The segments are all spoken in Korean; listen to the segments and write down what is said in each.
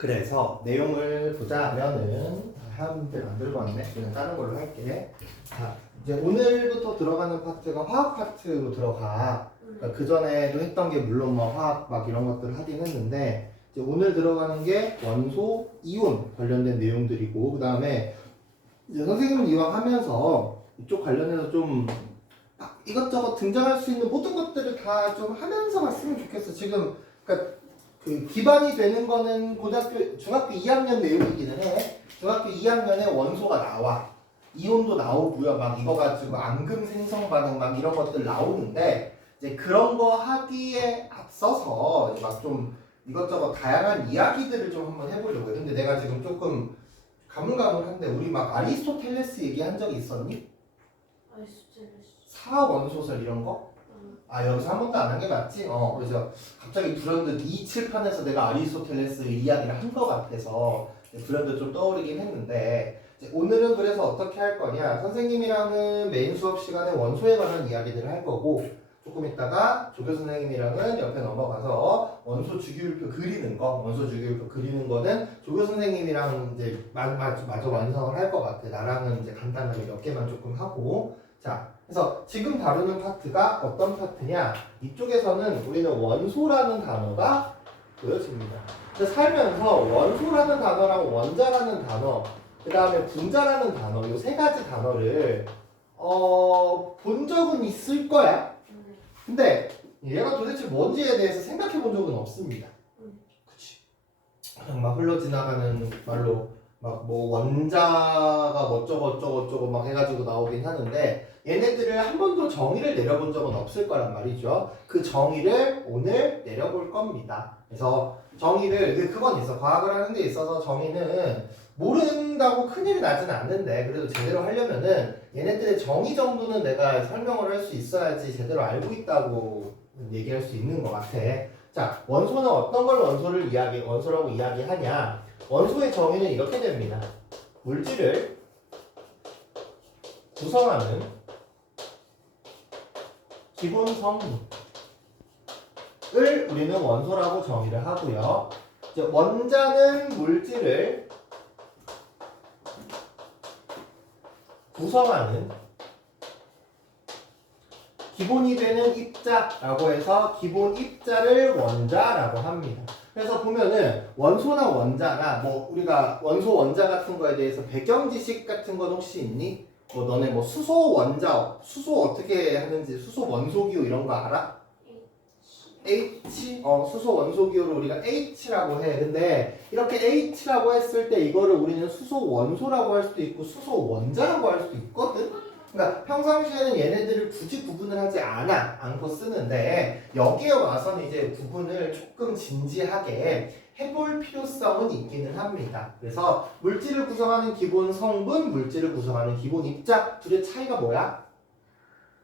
그래서 내용을 보자면은 한 문제를 안 들고 왔네. 그냥 다른 걸로 할게. 자, 이제 오늘부터 들어가는 파트가 화학 파트로 들어가. 그러니까 그 전에도 했던 게 물론 뭐 화학 막 이런 것들을 하긴 했는데 이제 오늘 들어가는 게 원소, 이온 관련된 내용들이고 그 다음에 이제 선생님은 이왕 하면서 이쪽 관련해서 좀 이것저것 등장할 수 있는 모든 것들을 다 좀 하면서 갔으면 좋겠어. 지금 그러니까 그 기반이 되는 거는 중학교 2학년 내용이기는 해. 중학교 2학년에 원소가 나와. 이온도 나오고요. 막 이거 가지고 앙금 생성 반응 막 이런 것들 나오는데 이제 그런 거 하기에 앞서서 막 좀 이것저것 다양한 이야기들을 좀 한번 해보려고요. 근데 내가 지금 조금 가물가물한데 우리 막 아리스토텔레스 얘기한 적이 있었니? 아리스토텔레스. 사원소설 이런 거? 아 여기서 한 번도 안 한 게 맞지? 그래서 갑자기 불현듯 이 칠판에서 내가 아리스토텔레스 이야기를 한 것 같아서 불현듯 좀 떠오르긴 했는데 이제 오늘은 그래서 어떻게 할 거냐 선생님이랑은 메인 수업 시간에 원소에 관한 이야기들을 할 거고 조금 있다가 조교 선생님이랑은 옆에 넘어가서 원소 주기율표 그리는 거 원소 주기율표 그리는 거는 조교 선생님이랑 이제 마저 완성을 할 것 같아. 나랑은 이제 간단하게 몇 개만 조금 하고 자 그래서 지금 다루는 파트가 어떤 파트냐? 이쪽에서는 우리는 원소라는 단어가 보여집니다. 그래서 살면서 원소라는 단어랑 원자라는 단어, 그 다음에 분자라는 단어, 이 세 가지 단어를 본 적은 있을 거야. 근데 얘가 도대체 뭔지에 대해서 생각해 본 적은 없습니다. 그치? 그냥 막 흘러 지나가는 말로 막 뭐 원자가 뭐저쩌고 막 해가지고 나오긴 하는데 얘네들을 한 번도 정의를 내려본 적은 없을 거란 말이죠. 그 정의를 오늘 내려볼 겁니다. 그래서 정의를 그건 있어. 과학을 하는 데 있어서 정의는 모른다고 큰일이 나지는 않는데 그래도 제대로 하려면은 얘네들의 정의 정도는 내가 설명을 할 수 있어야지 제대로 알고 있다고 얘기할 수 있는 것 같아. 자, 원소는 어떤 걸 원소라고 이야기하냐? 원소의 정의는 이렇게 됩니다. 물질을 구성하는 기본 성분을 우리는 원소라고 정의를 하고요. 이제 원자는 물질을 구성하는 기본이 되는 입자라고 해서 기본 입자를 원자라고 합니다. 그래서 보면은 원소나 원자나 뭐 우리가 원소 원자 같은 거에 대해서 배경 지식 같은 건 혹시 있니? 뭐 너네 뭐 수소 원자, 수소 어떻게 하는지 수소 원소기호 이런 거 알아? H? 수소 원소기호를 우리가 H라고 해. 근데 이렇게 H라고 했을 때 이거를 우리는 수소 원소라고 할 수도 있고 수소 원자라고 할 수도 있거든? 그러니까 평상시에는 얘네들을 굳이 구분을 하지 않고 쓰는데 여기에 와서는 이제 구분을 조금 진지하게 해볼 필요성은 있기는 합니다. 그래서 물질을 구성하는 기본 성분, 물질을 구성하는 기본 입자 둘의 차이가 뭐야?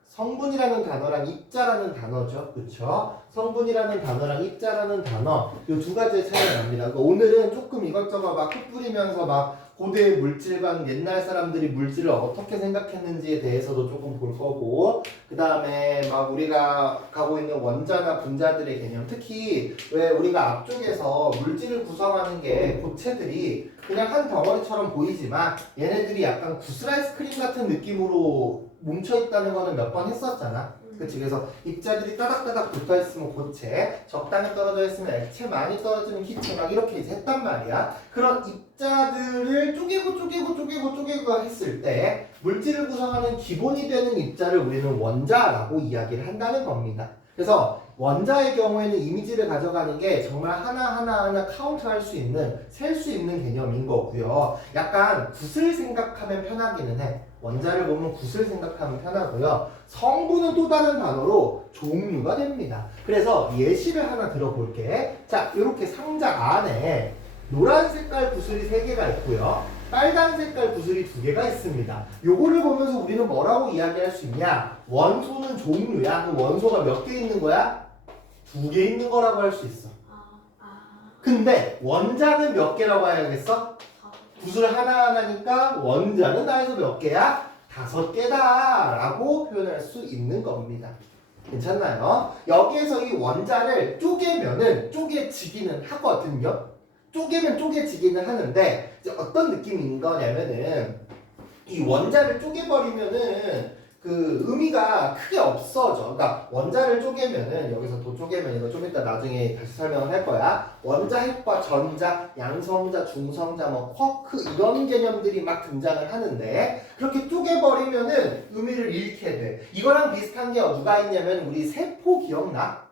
성분이라는 단어랑 입자라는 단어죠. 그쵸? 성분이라는 단어랑 입자라는 단어 이 두 가지의 차이가 납니다. 그러니까 오늘은 조금 이것저것 막 흩뿌리면서 막 고대 물질관 옛날 사람들이 물질을 어떻게 생각했는지에 대해서도 조금 볼 거고 그 다음에 막 우리가 가고 있는 원자나 분자들의 개념 특히 왜 우리가 앞쪽에서 물질을 구성하는 게 고체들이 그냥 한 덩어리처럼 보이지만 얘네들이 약간 구슬 아이스크림 같은 느낌으로 뭉쳐있다는 거는 몇 번 했었잖아. 그치? 그래서 입자들이 따닥따닥 붙어있으면 고체, 적당히 떨어져 있으면 액체, 많이 떨어지면 기체 막 이렇게 이제 했단 말이야. 그런 입자들을 쪼개고 했을 때 물질을 구성하는 기본이 되는 입자를 우리는 원자라고 이야기를 한다는 겁니다. 그래서 원자의 경우에는 이미지를 가져가는 게 정말 하나하나 카운트할 수 있는, 셀 수 있는 개념인 거고요. 약간 굿을 생각하면 편하기는 해. 원자를 보면 굿을 생각하면 편하고요. 성분은 또 다른 단어로 종류가 됩니다. 그래서 예시를 하나 들어볼게. 자, 이렇게 상자 안에 노란 색깔 구슬이 3개가 있고요. 빨간 색깔 구슬이 2개가 있습니다. 요거를 보면서 우리는 뭐라고 이야기할 수 있냐? 원소는 종류야. 그럼 원소가 몇 개 있는 거야? 2개 있는 거라고 할 수 있어. 근데 원자는 몇 개라고 해야겠어? 구슬 하나하나니까 원자는 나에서 몇 개야? 5개다 라고 표현할 수 있는 겁니다. 괜찮나요? 여기에서 이 원자를 쪼개면은 쪼개지기는 하거든요. 쪼개면 쪼개지기는 하는데 이제 어떤 느낌인 거냐면은 이 원자를 쪼개버리면은 그 의미가 크게 없어져. 그러니까 원자를 쪼개면은 여기서 도 쪼개면 이거 좀 이따 나중에 다시 설명을 할 거야. 원자, 핵과 전자, 양성자, 중성자, 뭐 쿼크 이런 개념들이 막 등장을 하는데 그렇게 쪼개버리면은 의미를 잃게 돼. 이거랑 비슷한 게 누가 있냐면 우리 세포 기억나?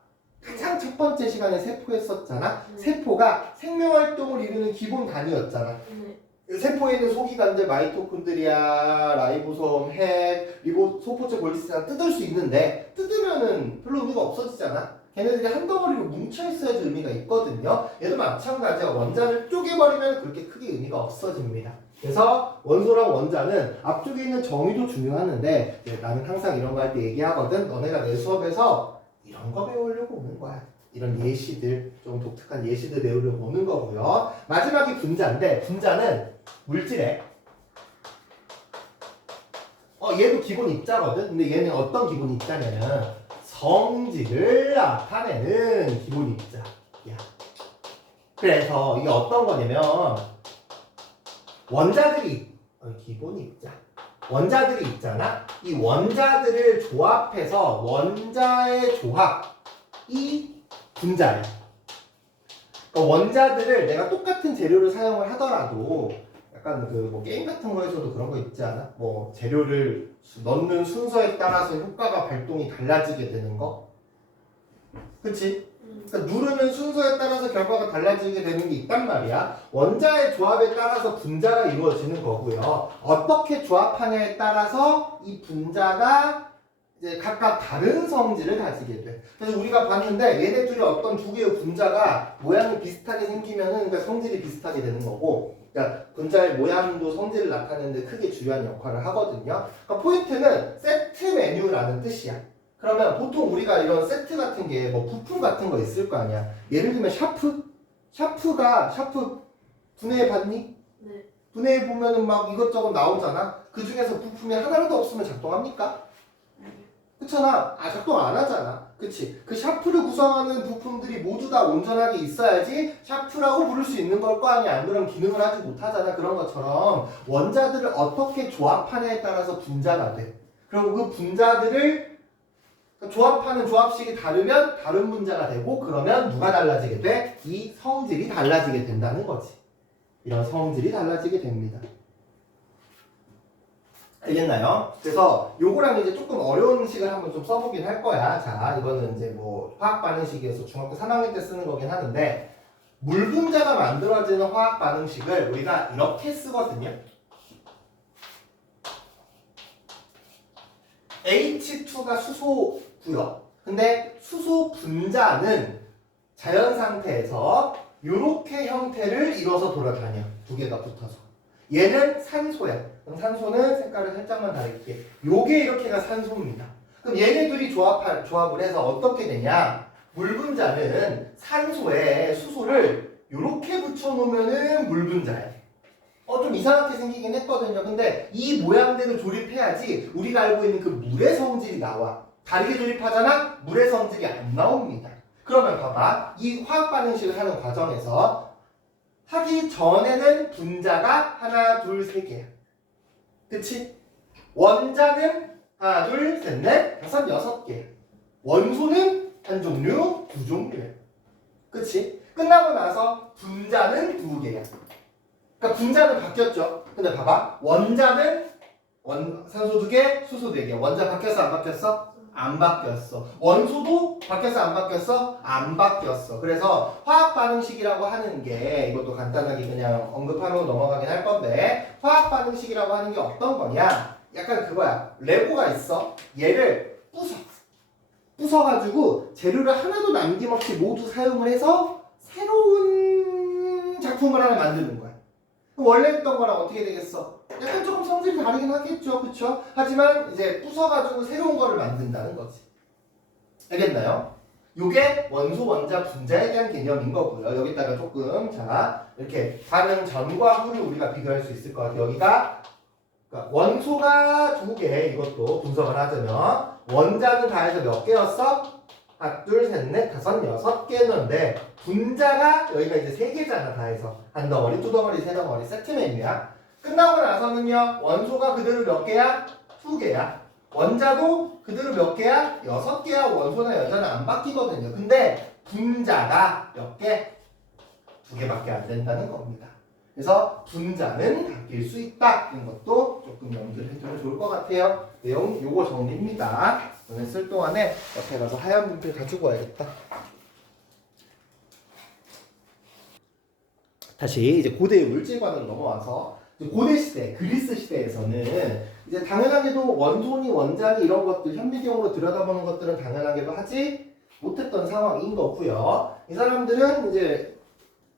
가장 첫 번째 시간에 세포 했었잖아. 세포가 생명활동을 이루는 기본 단위였잖아. 네. 세포에 있는 소기관들, 마이토콘드리아, 라이보솜, 핵, 소포체 골리스산 뜯을 수 있는데 뜯으면은 별로 의미가 없어지잖아. 걔네들이 한 덩어리로 뭉쳐 있어야지 의미가 있거든요. 얘도 마찬가지야. 원자를 쪼개버리면 그렇게 크게 의미가 없어집니다. 그래서 원소랑 원자는 앞쪽에 있는 정의도 중요하는데 나는 항상 이런 거 할 때 얘기하거든. 너네가 내 수업에서 이런 거 배우려고 오는 거야. 이런 예시들, 좀 독특한 예시들 배우려고 오는 거고요. 마지막이 분자인데 분자는 물질에 얘도 기본 입자거든. 근데 얘는 어떤 기본 입자냐면 성질을 나타내는 기본 입자야. 그래서 이게 어떤 거냐면 원자들이 기본 입자. 원자들이 있잖아. 이 원자들을 조합해서 원자의 조합이 분자야. 그러니까 원자들을 내가 똑같은 재료를 사용을 하더라도 약간 그 뭐 게임 같은 거에서도 그런 거 있지 않아? 뭐 재료를 넣는 순서에 따라서 효과가 발동이 달라지게 되는 거? 그치? 그러니까 누르는 순서에 따라서 결과가 달라지게 되는 게 있단 말이야. 원자의 조합에 따라서 분자가 이루어지는 거고요. 어떻게 조합하냐에 따라서 이 분자가 이제 각각 다른 성질을 가지게 돼. 그래서 우리가 봤는데 얘네 둘이 어떤 두 개의 분자가 모양이 비슷하게 생기면은 그러니까 성질이 비슷하게 되는 거고, 그러니까 분자의 모양도 성질을 나타내는데 크게 중요한 역할을 하거든요. 그러니까 포인트는 세트 메뉴라는 뜻이야. 그러면 보통 우리가 이런 세트 같은 게 뭐 부품 같은 거 있을 거 아니야. 예를 들면 샤프 분해해 봤니? 네. 분해해 보면은 막 이것저것 나오잖아. 그 중에서 부품이 하나라도 없으면 작동합니까? 그렇잖아. 작동 안 하잖아. 그치? 그 샤프를 구성하는 부품들이 모두 다 온전하게 있어야지 샤프라고 부를 수 있는 걸 거 아니야. 안 그러면 기능을 하지 못하잖아. 그런 것처럼 원자들을 어떻게 조합하냐에 따라서 분자가 돼. 그리고 그 분자들을 조합하는 조합식이 다르면 다른 분자가 되고, 그러면 누가 달라지게 돼? 이 성질이 달라지게 된다는 거지. 이런 성질이 달라지게 됩니다. 알겠나요? 그래서 요거랑 이제 조금 어려운 식을 한번 좀 써보긴 할 거야. 자, 이거는 이제 뭐 화학 반응식이어서 중학교 3학년 때 쓰는 거긴 하는데, 물 분자가 만들어지는 화학 반응식을 우리가 이렇게 쓰거든요. H2가 수소고요. 근데 수소 분자는 자연 상태에서 이렇게 형태를 이뤄서 돌아다녀. 두 개가 붙어서. 얘는 산소야. 그럼 산소는 색깔을 살짝만 다를게. 요게 이렇게가 산소입니다. 그럼 얘네 둘이 조합을 해서 어떻게 되냐? 물 분자는 산소에 수소를 이렇게 붙여놓으면은 물 분자야. 좀 이상하게 생기긴 했거든요. 근데 이 모양대로 조립해야지 우리가 알고 있는 그 물의 성질이 나와. 다르게 조립하잖아? 물의 성질이 안 나옵니다. 그러면 봐봐. 이 화학 반응식을 하는 과정에서 하기 전에는 분자가 하나, 둘, 세 개야. 그치? 원자는 하나, 둘, 셋, 넷, 다섯, 여섯 개야. 원소는 한 종류, 두 종류야. 그치? 끝나고 나서 분자는 두 개야. 그러니까 분자는 바뀌었죠. 근데 봐봐. 원자는 산소 두 개, 수소 네 개. 원자 바뀌었어, 안 바뀌었어? 안 바뀌었어. 원소도 바뀌었어, 안 바뀌었어? 안 바뀌었어. 그래서 화학 반응식이라고 하는 게 이것도 간단하게 그냥 언급하고 넘어가긴 할 건데, 화학 반응식이라고 하는 게 어떤 거냐? 약간 그거야. 레고가 있어. 얘를 부숴가지고 재료를 하나도 남김없이 모두 사용을 해서 새로운 작품을 하나 만드는 거야. 원래 했던 거랑 어떻게 되겠어? 약간 조금 성질이 다르긴 하겠죠. 그쵸? 하지만 이제 부숴가지고 새로운 거를 만든다는 거지. 알겠나요? 요게 원소, 원자, 분자에 대한 개념인 거고요. 여기다가 조금 자 이렇게 반응 전과 후를 우리가 비교할 수 있을 것 같아요. 여기가 그러니까 원소가 두 개, 이것도 분석을 하자면 원자는 다 해서 몇 개였어? 하나, 둘, 셋, 넷, 다섯, 여섯 개였는데 분자가 여기가 이제 세 개잖아. 다 해서 한 덩어리, 두 덩어리, 세 덩어리 세트 메뉴야. 끝나고 나서는요 원소가 그대로 몇 개야? 두 개야. 원자도 그대로 몇 개야? 여섯 개야. 원소나 여자는 안 바뀌거든요. 근데 분자가 몇 개? 두 개밖에 안 된다는 겁니다. 그래서 분자는 바뀔 수 있다. 이런 것도 조금 염두를 해두면 좋을 것 같아요. 내용 요거 정리입니다. 오늘 쓸 동안에 옆에 가서 하얀 분필 가지고 와야겠다. 다시 이제 고대의 물질관으로 넘어와서 고대 시대, 그리스 시대에서는 이제 당연하게도 원소니 원자니 이런 것들 현미경으로 들여다보는 것들은 당연하게도 하지 못했던 상황인 거고요. 이 사람들은 이제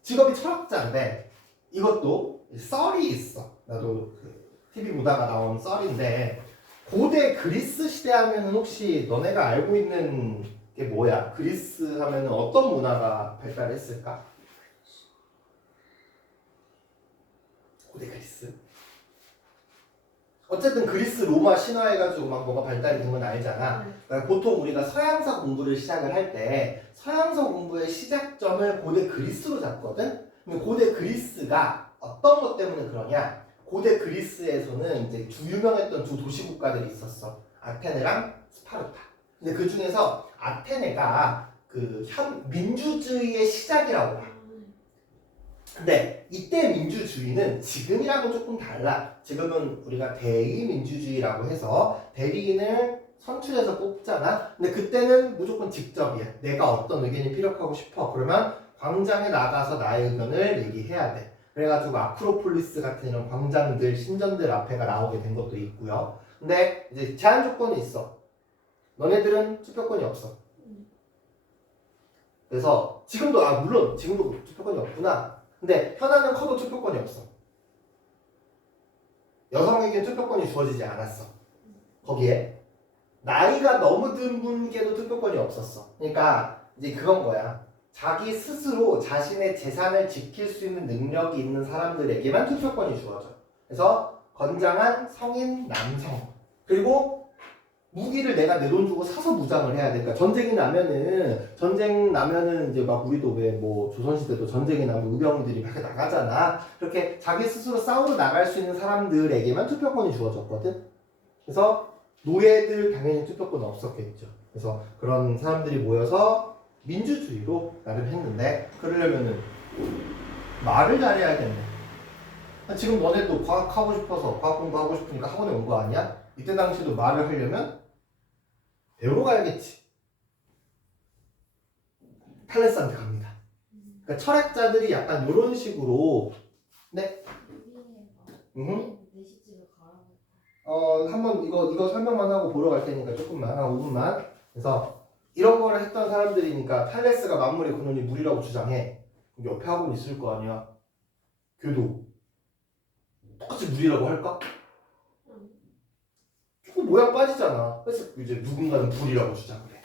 직업이 철학자인데 이것도 썰이 있어. 나도 그 TV 보다가 나온 썰인데 고대 그리스 시대 하면은 혹시 너네가 알고 있는 게 뭐야? 그리스 하면은 어떤 문화가 발달했을까? 고대 그리스. 어쨌든 그리스 로마 신화 해가지고 막 뭐가 발달이 된 건 알잖아. 그러니까 보통 우리가 서양사 공부를 시작을 할 때 서양사 공부의 시작점을 고대 그리스로 잡거든. 근데 고대 그리스가 어떤 것 때문에 그러냐? 고대 그리스에서는 이제 유명했던 두 도시 국가들이 있었어. 아테네랑 스파르타. 근데 그 중에서 아테네가 그 민주주의의 시작이라고 봐. 근데 이때 민주주의는 지금이랑은 조금 달라. 지금은 우리가 대의민주주의라고 해서 대리인을 선출해서 뽑잖아. 근데 그때는 무조건 직접이야. 내가 어떤 의견이 피력하고 싶어. 그러면 광장에 나가서 나의 의견을 얘기해야 돼. 그래가지고 아크로폴리스 같은 이런 광장들, 신전들 앞에가 나오게 된 것도 있고요. 근데 이제 제한 조건이 있어. 너네들은 투표권이 없어. 그래서 지금도 물론 지금도 투표권이 없구나. 근데 현아는 커도 투표권이 없어. 여성에겐 투표권이 주어지지 않았어. 거기에 나이가 너무 든 분께도 투표권이 없었어. 그러니까 이제 그건 거야. 자기 스스로 자신의 재산을 지킬 수 있는 능력이 있는 사람들에게만 투표권이 주어져. 그래서 건장한 성인 남성 그리고 무기를 내가 내 돈 주고 사서 무장을 해야 되니까 전쟁이 나면은 이제 막 우리도 왜 뭐 조선시대도 전쟁이 나면 의병들이 막 나가잖아. 그렇게 자기 스스로 싸우러 나갈 수 있는 사람들에게만 투표권이 주어졌거든. 그래서 노예들 당연히 투표권 없었겠죠. 그래서 그런 사람들이 모여서 민주주의로 나름 했는데 그러려면은 말을 잘해야겠네. 지금 너네도 과학하고 싶어서 과학 공부하고 싶으니까 학원에 온 거 아니야? 이때 당시도 말을 하려면 배우러 가야겠지. 탈레스한테 갑니다. 그러니까 철학자들이 약간 이런 식으로 네? 한번 이거 설명만 하고 보러 갈 테니까 조금만 한 5분만. 그래서 이런 거를 했던 사람들이니까 탈레스가 만물의 근원이 물이라고 주장해. 옆에 학원 있을 거 아니야. 교도 똑같이 물이라고 할까? 조금 모양 빠지잖아. 그래서 이제 누군가는 불이라고 주장을 해.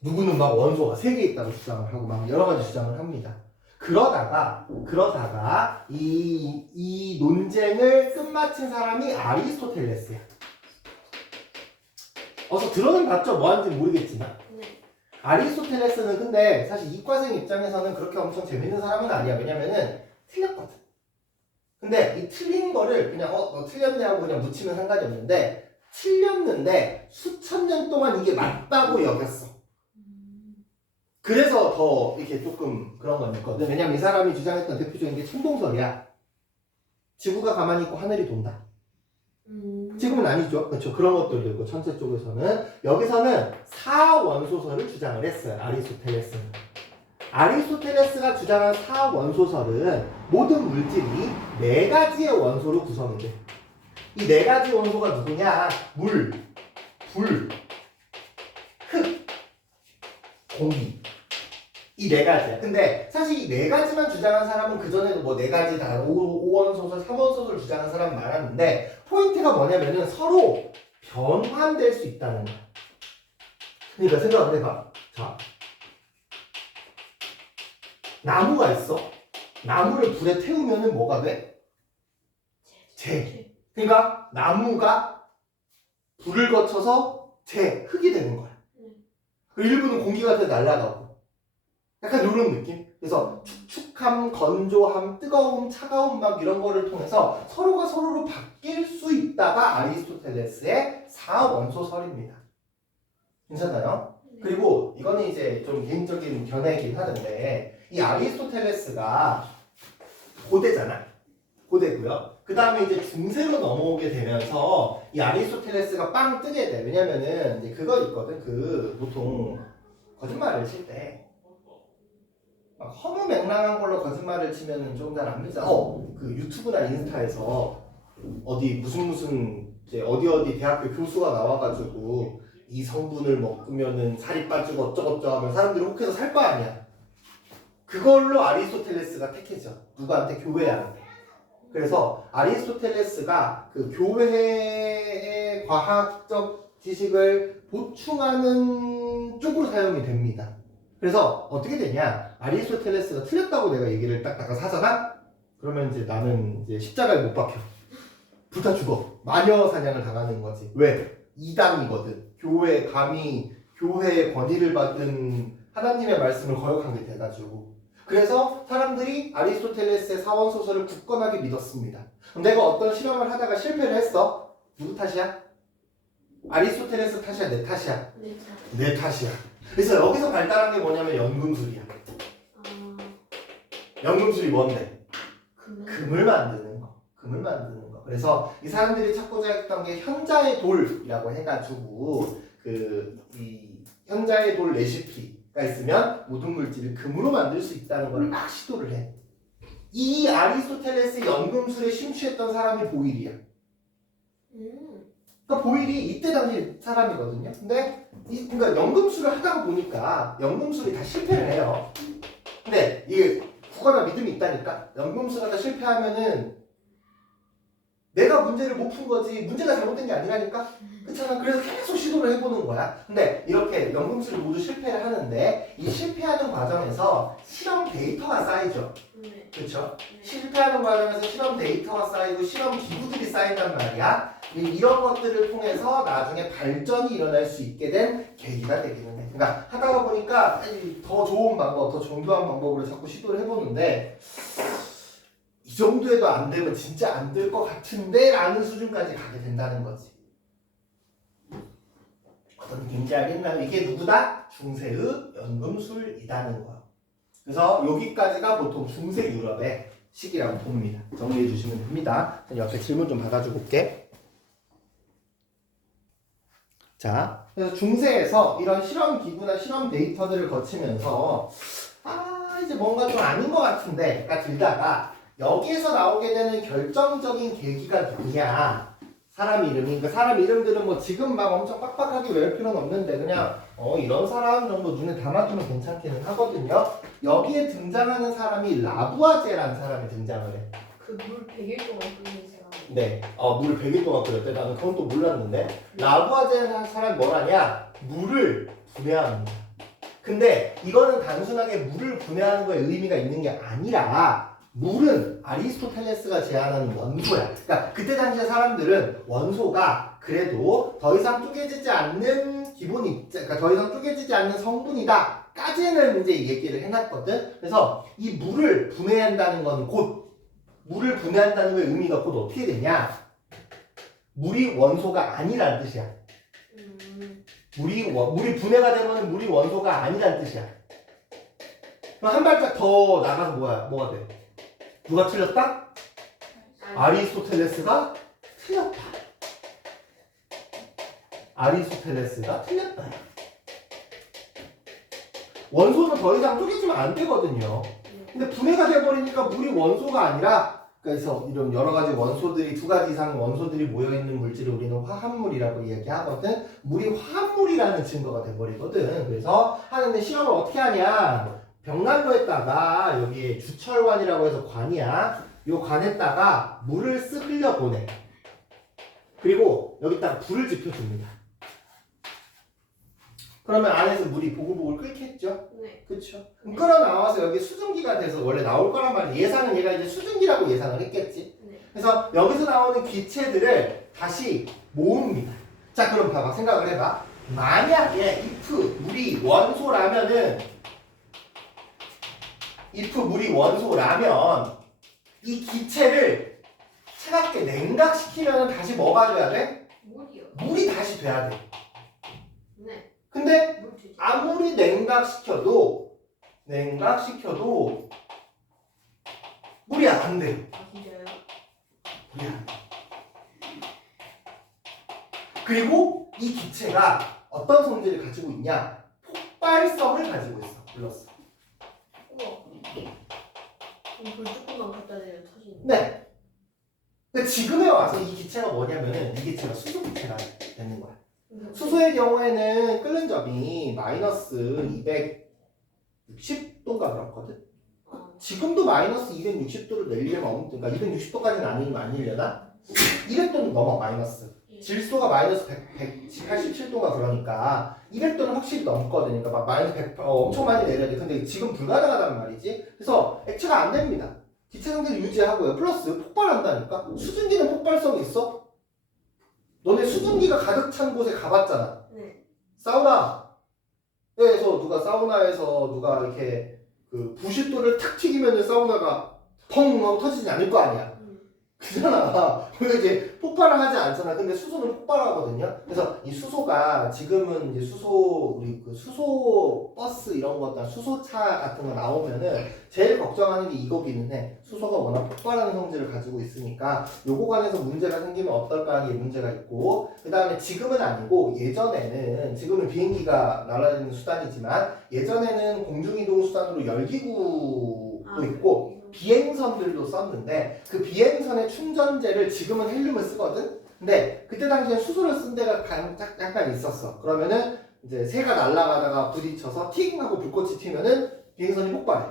누구는 막 원소가 3개 있다고 주장을 하고 막 여러 가지 주장을 합니다. 그러다가 이 논쟁을 끝마친 사람이 아리스토텔레스야. 어서 들어는 봤죠? 뭐 하는지 모르겠지만. 아리스토텔레스는 근데 사실 이과생 입장에서는 그렇게 엄청 재밌는 사람은 아니야. 왜냐면은 틀렸거든. 근데 이 틀린 거를 그냥 너 틀렸네 하고 그냥 묻히면 상관이 없는데 틀렸는데 수천 년 동안 이게 맞다고 여겼어. 그래서 더 이렇게 조금 그런 건 있거든. 왜냐면 이 사람이 주장했던 대표적인 게 천동설이야. 지구가 가만히 있고 하늘이 돈다. 지금은 아니죠. 그렇죠. 그런 것들도 있고 천체 쪽에서는 여기서는 사원소설을 주장을 했어요. 아리스토텔레스는. 아리스토텔레스가 주장한 사원소설은 모든 물질이 4가지의 원소로 구성이 돼. 이 4가지 원소가 누구냐? 물, 불, 흙, 공기. 이 4가지야. 근데 사실 이 4가지만 주장한 사람은 그전에도 뭐 4가지 다 5원소설, 3원소설을 주장한 사람 많았는데 포인트가 뭐냐면은 서로 변환될 수 있다는 거야. 그러니까 생각을 해봐. 자, 나무가 있어. 나무를 불에 태우면은 뭐가 돼? 재. 그러니까 나무가 불을 거쳐서 흙이 되는 거야. 그리고 일부는 공기가 더 날아가고. 약간 이런 느낌? 그래서 축축함, 건조함, 뜨거움, 차가움 막 이런 거를 통해서 서로가 서로로 바뀔 수 있다가 아리스토텔레스의 4원소설입니다. 괜찮나요? 네. 그리고 이거는 이제 좀 개인적인 견해이긴 하는데 이 아리스토텔레스가 고대잖아. 고대고요. 그 다음에 이제 중세로 넘어오게 되면서 이 아리스토텔레스가 빵 뜨게 돼. 왜냐면은 이제 그거 있거든. 그 보통 거짓말을 칠 때 막 허무맹랑한 걸로 거짓말을 치면은 좀 잘 안 믿잖아. 그 유튜브나 인스타에서 어디 무슨 이제 어디 대학교 교수가 나와가지고 이 성분을 먹으면은 살이 빠지고 어쩌고저쩌고 하면 사람들이 혹해서 살 거 아니야. 그걸로 아리스토텔레스가 택해져. 누구한테? 교회한테. 그래서 아리스토텔레스가 그 교회의 과학적 지식을 보충하는 쪽으로 사용이 됩니다. 그래서 어떻게 되냐? 아리스토텔레스가 틀렸다고 내가 얘기를 딱 나가서 하잖아? 그러면 이제 나는 이제 십자가에 못 박혀. 불타 죽어. 마녀 사냥을 당하는 거지. 왜? 이당이거든. 감히 교회의 권위를 받은 하나님의 말씀을 거역한 게 돼가지고. 그래서 사람들이 아리스토텔레스의 사원소설을 굳건하게 믿었습니다. 내가 어떤 실험을 하다가 실패를 했어. 누구 탓이야? 아리스토텔레스 탓이야? 내 탓이야? 네. 내 탓이야. 그래서 여기서 발달한 게 뭐냐면 연금술이야. 연금술이 뭔데? 금을 만드는 거. 금을 만드는 거. 그래서 이 사람들이 찾고자 했던 게 현자의 돌이라고 해가지고 이 현자의 돌 레시피가 있으면 모든 물질을 금으로 만들 수 있다는 걸 막 시도를 해. 이 아리스토텔레스의 연금술에 심취했던 사람이 보일이야. 그러니까 보일이 이때 당시 사람이거든요. 근데 그러니까 연금술을 하다 보니까 연금술이 다 실패를 해요. 근데 이게 굳건한 믿음이 있다니까. 연금술 하다 실패하면은 내가 문제를 못 푼 거지 문제가 잘못된 게 아니라니까. 그렇잖아. 그래서 계속 시도를 해보는 거야. 근데 이렇게 연금술이 모두 실패를 하는데 이 실패하는 과정에서 실험 데이터가 쌓이죠. 네. 그렇죠? 네. 실패하는 과정에서 실험 데이터가 쌓이고 실험 기구들이 쌓인단 말이야. 이런 것들을 통해서 나중에 발전이 일어날 수 있게 된 계기가 되기는 해. 그러니까 하다가 보니까 더 좋은 방법, 더 정교한 방법으로 자꾸 시도를 해보는데 이 정도에도 안 되면 진짜 안 될 것 같은데 라는 수준까지 가게 된다는 거지. 어떤 느낌인지 알겠나요? 이게 누구다? 중세의 연금술이라는 거야. 그래서 여기까지가 보통 중세 유럽의 시기라고 봅니다. 정리해 주시면 됩니다. 옆에 질문 좀 받아주고 올게. 자, 그래서 중세에서 이런 실험 기구나 실험 데이터들을 거치면서 이제 뭔가 좀 아닌 것 같은데가 들다가 여기에서 나오게 되는 결정적인 계기가 누구냐? 사람 이름이. 그러니까 사람 이름들은 뭐 지금 막 엄청 빡빡하게 외울 필요는 없는데 그냥 이런 사람 정도 눈에 담아두면 괜찮기는 하거든요. 여기에 등장하는 사람이 라부아제라는 사람이 등장을 해. 그 물 100일 동안 끓는 사람. 네. 물 100일 동안 끓였대. 나는 그건 또 몰랐는데. 라부아제라는 사람이 뭘 하냐? 물을 분해합니다. 근데 이거는 단순하게 물을 분해하는 거에 의미가 있는 게 아니라 물은 아리스토텔레스가 제안하는 원소야. 그러니까 그때 당시에 사람들은 원소가 그래도 더 이상 쪼개지지 않는 그러니까 더 이상 쪼개지지 않는 성분이다 까지는 이제 얘기를 해놨거든. 그래서 이 물을 분해한다는 건 물을 분해한다는 거의 의미가 곧 어떻게 되냐? 물이 원소가 아니라는 뜻이야. 물이 분해가 되면 물이 원소가 아니라는 뜻이야. 그럼 한 발짝 더 나가서 뭐가 돼? 누가 틀렸다? 아리스토텔레스가 틀렸다. 아리스토텔레스가 틀렸다. 원소는 더 이상 쪼개지면 안 되거든요. 근데 분해가 돼버리니까 물이 원소가 아니라 그래서 이런 여러 가지 원소들이 2가지 이상 원소들이 모여있는 물질을 우리는 화합물이라고 이야기하거든. 물이 화합물이라는 증거가 돼버리거든. 그래서 하는데 실험을 어떻게 하냐? 벽난로에다가 여기에 주철관이라고 해서 관이야. 요 관에다가 물을 쓱 흘려보내. 그리고 여기다가 불을 지펴줍니다. 그러면 안에서 물이 보글보글 끓겠죠? 네. 그쵸? 그럼 끓어 나와서 여기 수증기가 돼서 원래 나올 거란 말이야. 예상은 얘가 이제 수증기라고 예상을 했겠지? 네. 그래서 여기서 나오는 기체들을 다시 모읍니다. 자, 그럼 봐봐. 생각을 해봐. 만약에 if 물이 원소라면은 if 물이 원소라면 이 기체를 차갑게 냉각시키면 다시 뭐가 돼야 돼? 물이요. 물이 다시 돼야 돼. 네. 근데 물 주죠. 아무리 냉각시켜도 물이 안 돼. 아 진짜요? 물이 안 돼. 그리고 이 기체가 어떤 성질을 가지고 있냐? 폭발성을 가지고 있어. 불렀어. 우와. 불 조금만 갖다 대면 터지는. 네. 근데 지금에 와서 이 기체가 뭐냐면은 이 기체가 수소 기체가 되는 거야. 수소의 경우에는 끓는 점이 마이너스 260도인가 그렇거든. 지금도 마이너스 260도를 내리려면 그러니까 260도까지는 아니려나? 200도는 넘어 마이너스. 질소가 마이너스 187도가 그러니까 200도는 확실히 넘거든. 그러니까 막 마이너스 100 엄청 많이 내려야 돼. 근데 지금 불가능하단 말이지. 그래서 액체가 안 됩니다. 기체 상태를 유지하고요. 플러스 폭발한다니까. 수증기는 폭발성이 있어? 너네 수증기가 가득 찬 곳에 가봤잖아. 네. 사우나에서 누가 이렇게 그 부싯돌을 탁 튀기면 사우나가 펑 하고 터지지 않을 거 아니야. 그잖아. 그래서 이제 폭발을 하지 않잖아. 근데 수소는 폭발하거든요. 그래서 이 수소가 지금은 이제 우리 그 수소 버스 이런 것들, 수소차 같은 거 나오면은 제일 걱정하는 게 이거기는 해. 수소가 워낙 폭발하는 성질을 가지고 있으니까 요거 관해서 문제가 생기면 어떨까 하는 게 문제가 있고, 그 다음에 지금은 아니고 지금은 비행기가 날아다니는 수단이지만 예전에는 공중이동 수단으로 열기구도 있고 비행선들도 썼는데 그 비행선의 충전재를 지금은 헬륨을 쓰거든. 근데 그때 당시에 수소를 쓴 데가 약간 있었어. 그러면은 이제 새가 날아가다가 부딪혀서 팅 하고 불꽃이 튀면은 비행선이 폭발해.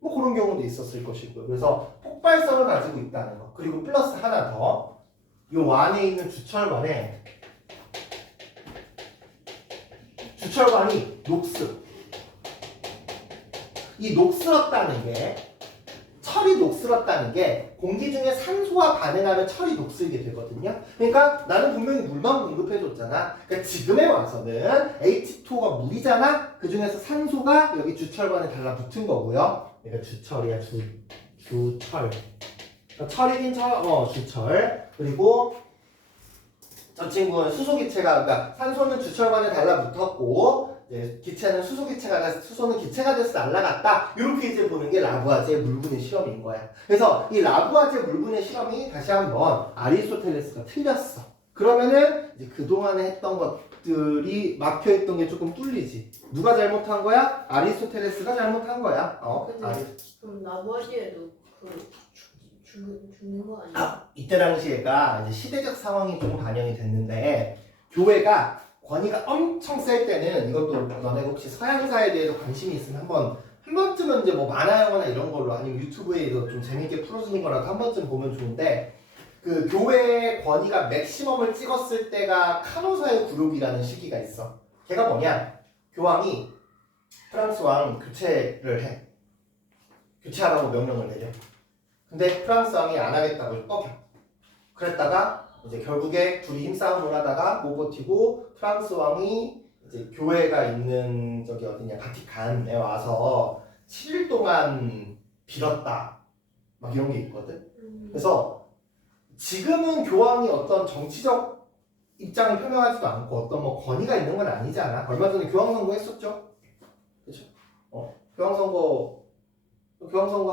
뭐 그런 경우도 있었을 것이고요. 그래서 폭발성을 가지고 있다는 거. 그리고 플러스 하나 더. 요 안에 있는 주철관이 녹슬. 이 녹슬었다는 게 철이 녹슬었다는 게 공기 중에 산소와 반응하면 철이 녹슬게 되거든요. 그러니까 나는 분명히 물만 공급해줬잖아. 그러니까 지금에 와서는 H2O가 물이잖아. 그 중에서 산소가 여기 주철관에 달라붙은 거고요. 그러니까 주철이야. 주철. 그러니까 철이긴 주철. 그리고 저 친구는 수소기체가, 그러니까 산소는 주철관에 달라붙었고 기체는 수소는 기체가 돼서 날아갔다. 이렇게 이제 보는 게 라부아제 물분해 실험인 거야. 그래서 이 라부아제 물분해 실험이 다시 한번 아리스토텔레스가 틀렸어. 그러면은 이제 그동안에 했던 것들이 막혀있던 게 조금 뚫리지. 누가 잘못한 거야? 아리스토텔레스가 잘못한 거야. 근데 그럼 라부아지에도 죽는 거 아니야? 이때 당시에가 이제 시대적 상황이 좀 반영이 됐는데 교회가 권위가 엄청 셀 때는 이것도 너네 혹시 서양사에 대해서 관심이 있으면 한 번쯤은 이제 뭐 만화 영화나 이런 걸로 아니면 유튜브에서 좀 재밌게 풀어주는 거라도 한 번쯤 보면 좋은데 그 교회의 권위가 맥시멈을 찍었을 때가 카노사의 굴욕이라는 시기가 있어. 걔가 뭐냐? 교황이 프랑스 왕 교체를 해. 교체하라고 명령을 내려. 근데 프랑스 왕이 안 하겠다고 뻐겨. 그랬다가 이제 결국에 둘이 힘싸움을 하다가 못 버티고 프랑스 왕이 이제 교회가 있는 저기 어디냐 바티칸에 와서 7일 동안 빌었다. 막 이런 게 있거든. 그래서 지금은 교황이 어떤 정치적 입장을 표명하지도 않고 어떤 뭐 권위가 있는 건 아니잖아. 얼마 전에 교황 선거 했었죠. 그렇죠? 교황 선거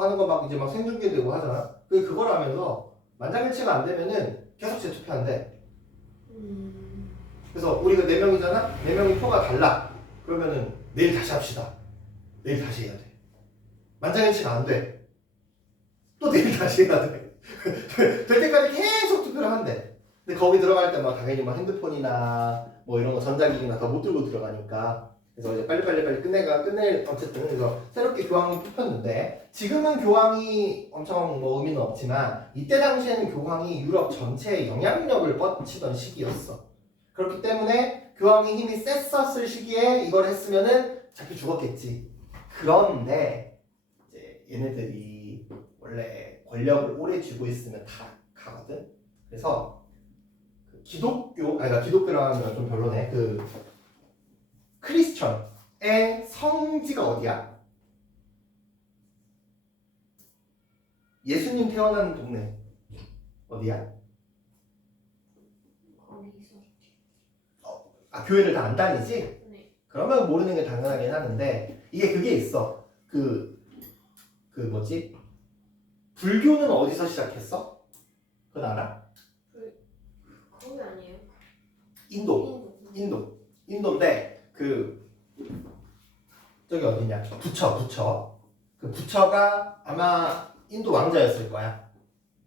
하는 거 막 이제 막 생중계되고 하잖아. 그걸 하면서 만장일치가 안 되면은 계속 재투표한대. 그래서 우리가 4명이잖아? 4명이 표가 달라. 그러면은 내일 다시 합시다. 내일 다시 해야 돼. 만장일치가 안 돼. 또 내일 다시 해야 돼. 될 때까지 계속 투표를 한대. 근데 거기 들어갈 때 막 당연히 막 핸드폰이나 뭐 이런 거 전자기기나 다 못 들고 들어가니까. 그래서 이제 빨리 어쨌든 그래서 새롭게 교황이 뽑혔는데 지금은 교황이 엄청 뭐 의미는 없지만 이때 당시에는 교황이 유럽 전체에 영향력을 뻗치던 시기였어. 그렇기 때문에 교황의 힘이 셌었을 시기에 이걸 했으면은 잡혀 죽었겠지. 그런데 이제 얘네들이 원래 권력을 오래 쥐고 있으면 다 가거든. 그래서 그 그러니까 기독교라고 하면 좀 별로네. 그 크리스천의 성지가 어디야? 예수님 태어난 동네 어디야? 거기서. 아, 교회를 다 안 다니지? 네. 그러면 모르는 게 당연하긴 하는데 이게 그게 있어. 그 뭐지? 불교는 어디서 시작했어? 그건 알아? 거기 아니에요? 인도. 인도인데 저기 어디냐? 부처. 그 부처가 아마 인도 왕자였을 거야.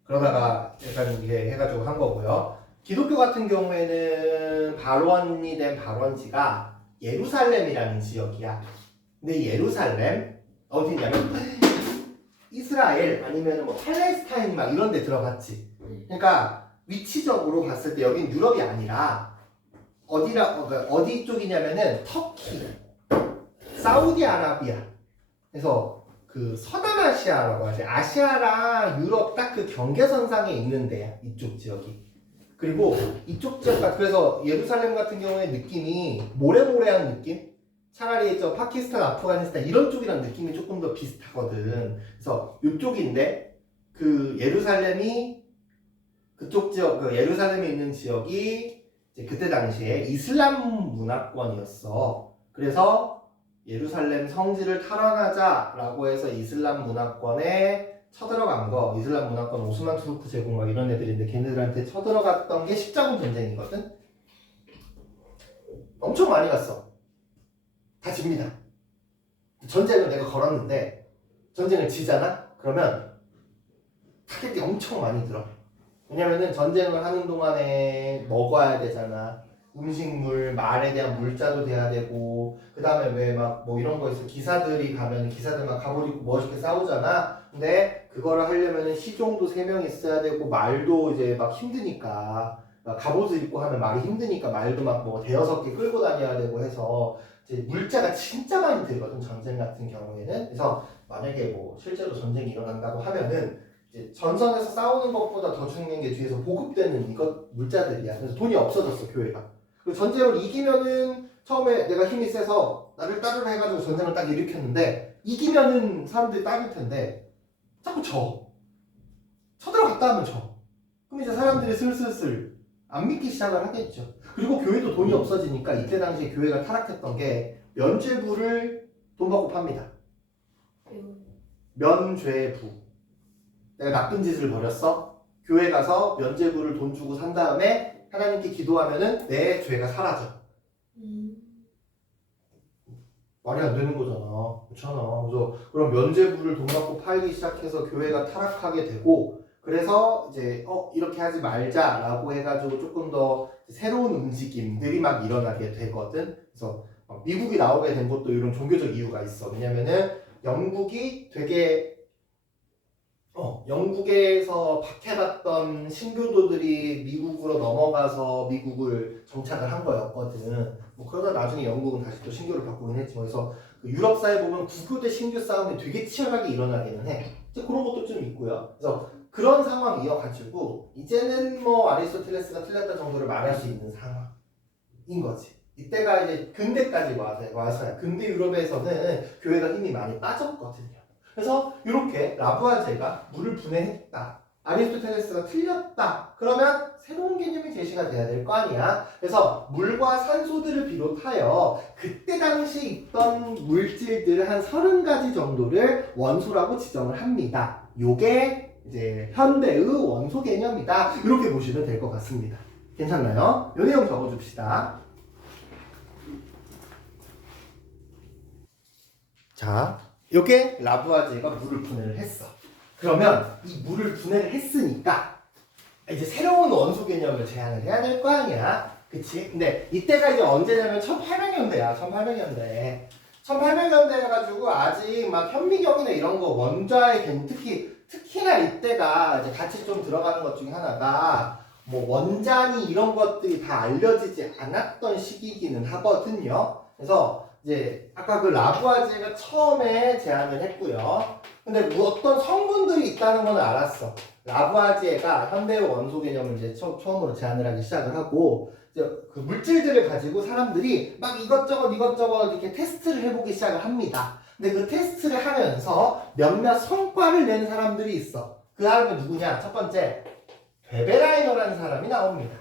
그러다가 약간 이게 해가지고 한 거고요. 기독교 같은 경우에는 발원이 된 발원지가 예루살렘이라는 지역이야. 근데 이 예루살렘 어디냐면 이스라엘 아니면 뭐 팔레스타인 막 이런 데 들어갔지. 그러니까 위치적으로 봤을 때 여긴 유럽이 아니라 어디 쪽이냐면은 터키, 사우디아라비아. 그래서 그 서남아시아라고 하지. 아시아랑 유럽 딱 그 경계선상에 있는 데야. 이쪽 지역이. 그리고 이쪽 지역 그래서 예루살렘 같은 경우에 느낌이 모래모래한 느낌? 차라리 저 파키스탄, 아프가니스탄 이런 쪽이랑 느낌이 조금 더 비슷하거든. 그래서 이쪽인데 그 예루살렘이 그쪽 지역, 그 예루살렘에 있는 지역이 이제 그때 당시에 이슬람 문화권이었어. 그래서 예루살렘 성지를 탈환하자라고 해서 이슬람 문화권에 쳐들어간 거, 이슬람 문화권 오스만 투르크 제국 막 이런 애들인데 걔네들한테 쳐들어갔던 게 십자군 전쟁이거든. 엄청 많이 갔어. 다 집니다. 전쟁을 내가 걸었는데 전쟁을 지잖아? 그러면 타겟이 엄청 많이 들어. 왜냐면은 전쟁을 하는 동안에 먹어야 되잖아. 음식물, 말에 대한 물자도 돼야 되고, 그 다음에 왜 막 뭐 이런 거 있어. 기사들이 가면 기사들 막 갑옷 입고 멋있게 싸우잖아. 근데 그거를 하려면은 시종도 3명 있어야 되고, 말도 이제 막 힘드니까. 갑옷을 입고 하면 말이 힘드니까 말도 막 뭐 대여섯 개 끌고 다녀야 되고 해서 이제 물자가 진짜 많이 들거든. 전쟁 같은 경우에는. 그래서 만약에 뭐 실제로 전쟁이 일어난다고 하면은 이제 전선에서 싸우는 것보다 더 중요한 게 뒤에서 보급되는 이것 물자들이야. 그래서 돈이 없어졌어 교회가. 그리고 전쟁을 이기면은 처음에 내가 힘이 세서 나를 따르려 해가지고 전쟁을 딱 일으켰는데 이기면은 사람들이 따를 텐데 자꾸 쳐들어갔다 하면 져. 그럼 이제 사람들이 슬슬슬 안 믿기 시작을 하겠죠. 그리고 교회도 돈이 없어지니까 이때 당시에 교회가 타락했던 게 면죄부를 돈 받고 팝니다. 면죄부. 내가 나쁜 짓을 벌였어. 교회 가서 면죄부를 돈 주고 산 다음에 하나님께 기도하면은 내 죄가 사라져. 말이 안 되는 거잖아. 그렇잖아. 그래서 그럼 면죄부를 돈 받고 팔기 시작해서 교회가 타락하게 되고 그래서 이제 이렇게 하지 말자라고 해가지고 조금 더 새로운 움직임들이 막 일어나게 되거든. 그래서 미국이 나오게 된 것도 이런 종교적 이유가 있어. 왜냐면은 영국이 되게 영국에서 박해받던 신교도들이 미국으로 넘어가서 미국을 정착을 한 거였거든. 뭐 그러다 나중에 영국은 다시 또 신교를 바꾸긴 했지만 그래서 그 유럽사에 보면 구교 대 신교 싸움이 되게 치열하게 일어나기는 해. 이제 그런 것도 좀 있고요. 그래서 그런 상황 이어가지고 이제는 뭐 아리스토텔레스가 틀렸다 정도를 말할 수 있는 상황인 거지. 이때가 이제 근대까지 와서야. 근대 유럽에서는 교회가 힘이 많이 빠졌거든요. 그래서 이렇게 라부아제가 물을 분해했다. 아리스토텔레스가 틀렸다. 그러면 새로운 개념이 제시가 돼야 될 거 아니야. 그래서 물과 산소들을 비롯하여 그때 당시 있던 물질들 한 30가지 정도를 원소라고 지정을 합니다. 요게 이제 현대의 원소 개념이다. 이렇게 보시면 될 것 같습니다. 괜찮나요? 요 내용 적어줍시다. 자, 이게 라부아제가 물을 분해를 했어. 그러면 이 물을 분해를 했으니까 이제 새로운 원소 개념을 제안을 해야 될 거 아니야. 그치? 근데 이때가 이제 언제냐면 1800년대야. 1800년대. 1800년대 해가지고 아직 막 현미경이나 이런 거 원자의 개념 특히나 이때가 이제 같이 좀 들어가는 것 중에 하나가 뭐 원자니 이런 것들이 다 알려지지 않았던 시기이기는 하거든요. 그래서 이제 아까 그 라부아지에가 처음에 제안을 했고요. 근데 뭐 어떤 성분들이 있다는 건 알았어. 라부아지에가 현대의 원소 개념을 이제 처음으로 제안을 하기 시작을 하고 이제 그 물질들을 가지고 사람들이 막 이것저것 이렇게 테스트를 해보기 시작을 합니다. 근데 그 테스트를 하면서 몇몇 성과를 낸 사람들이 있어. 그 사람은 누구냐? 첫 번째 베베라이너라는 사람이 나옵니다.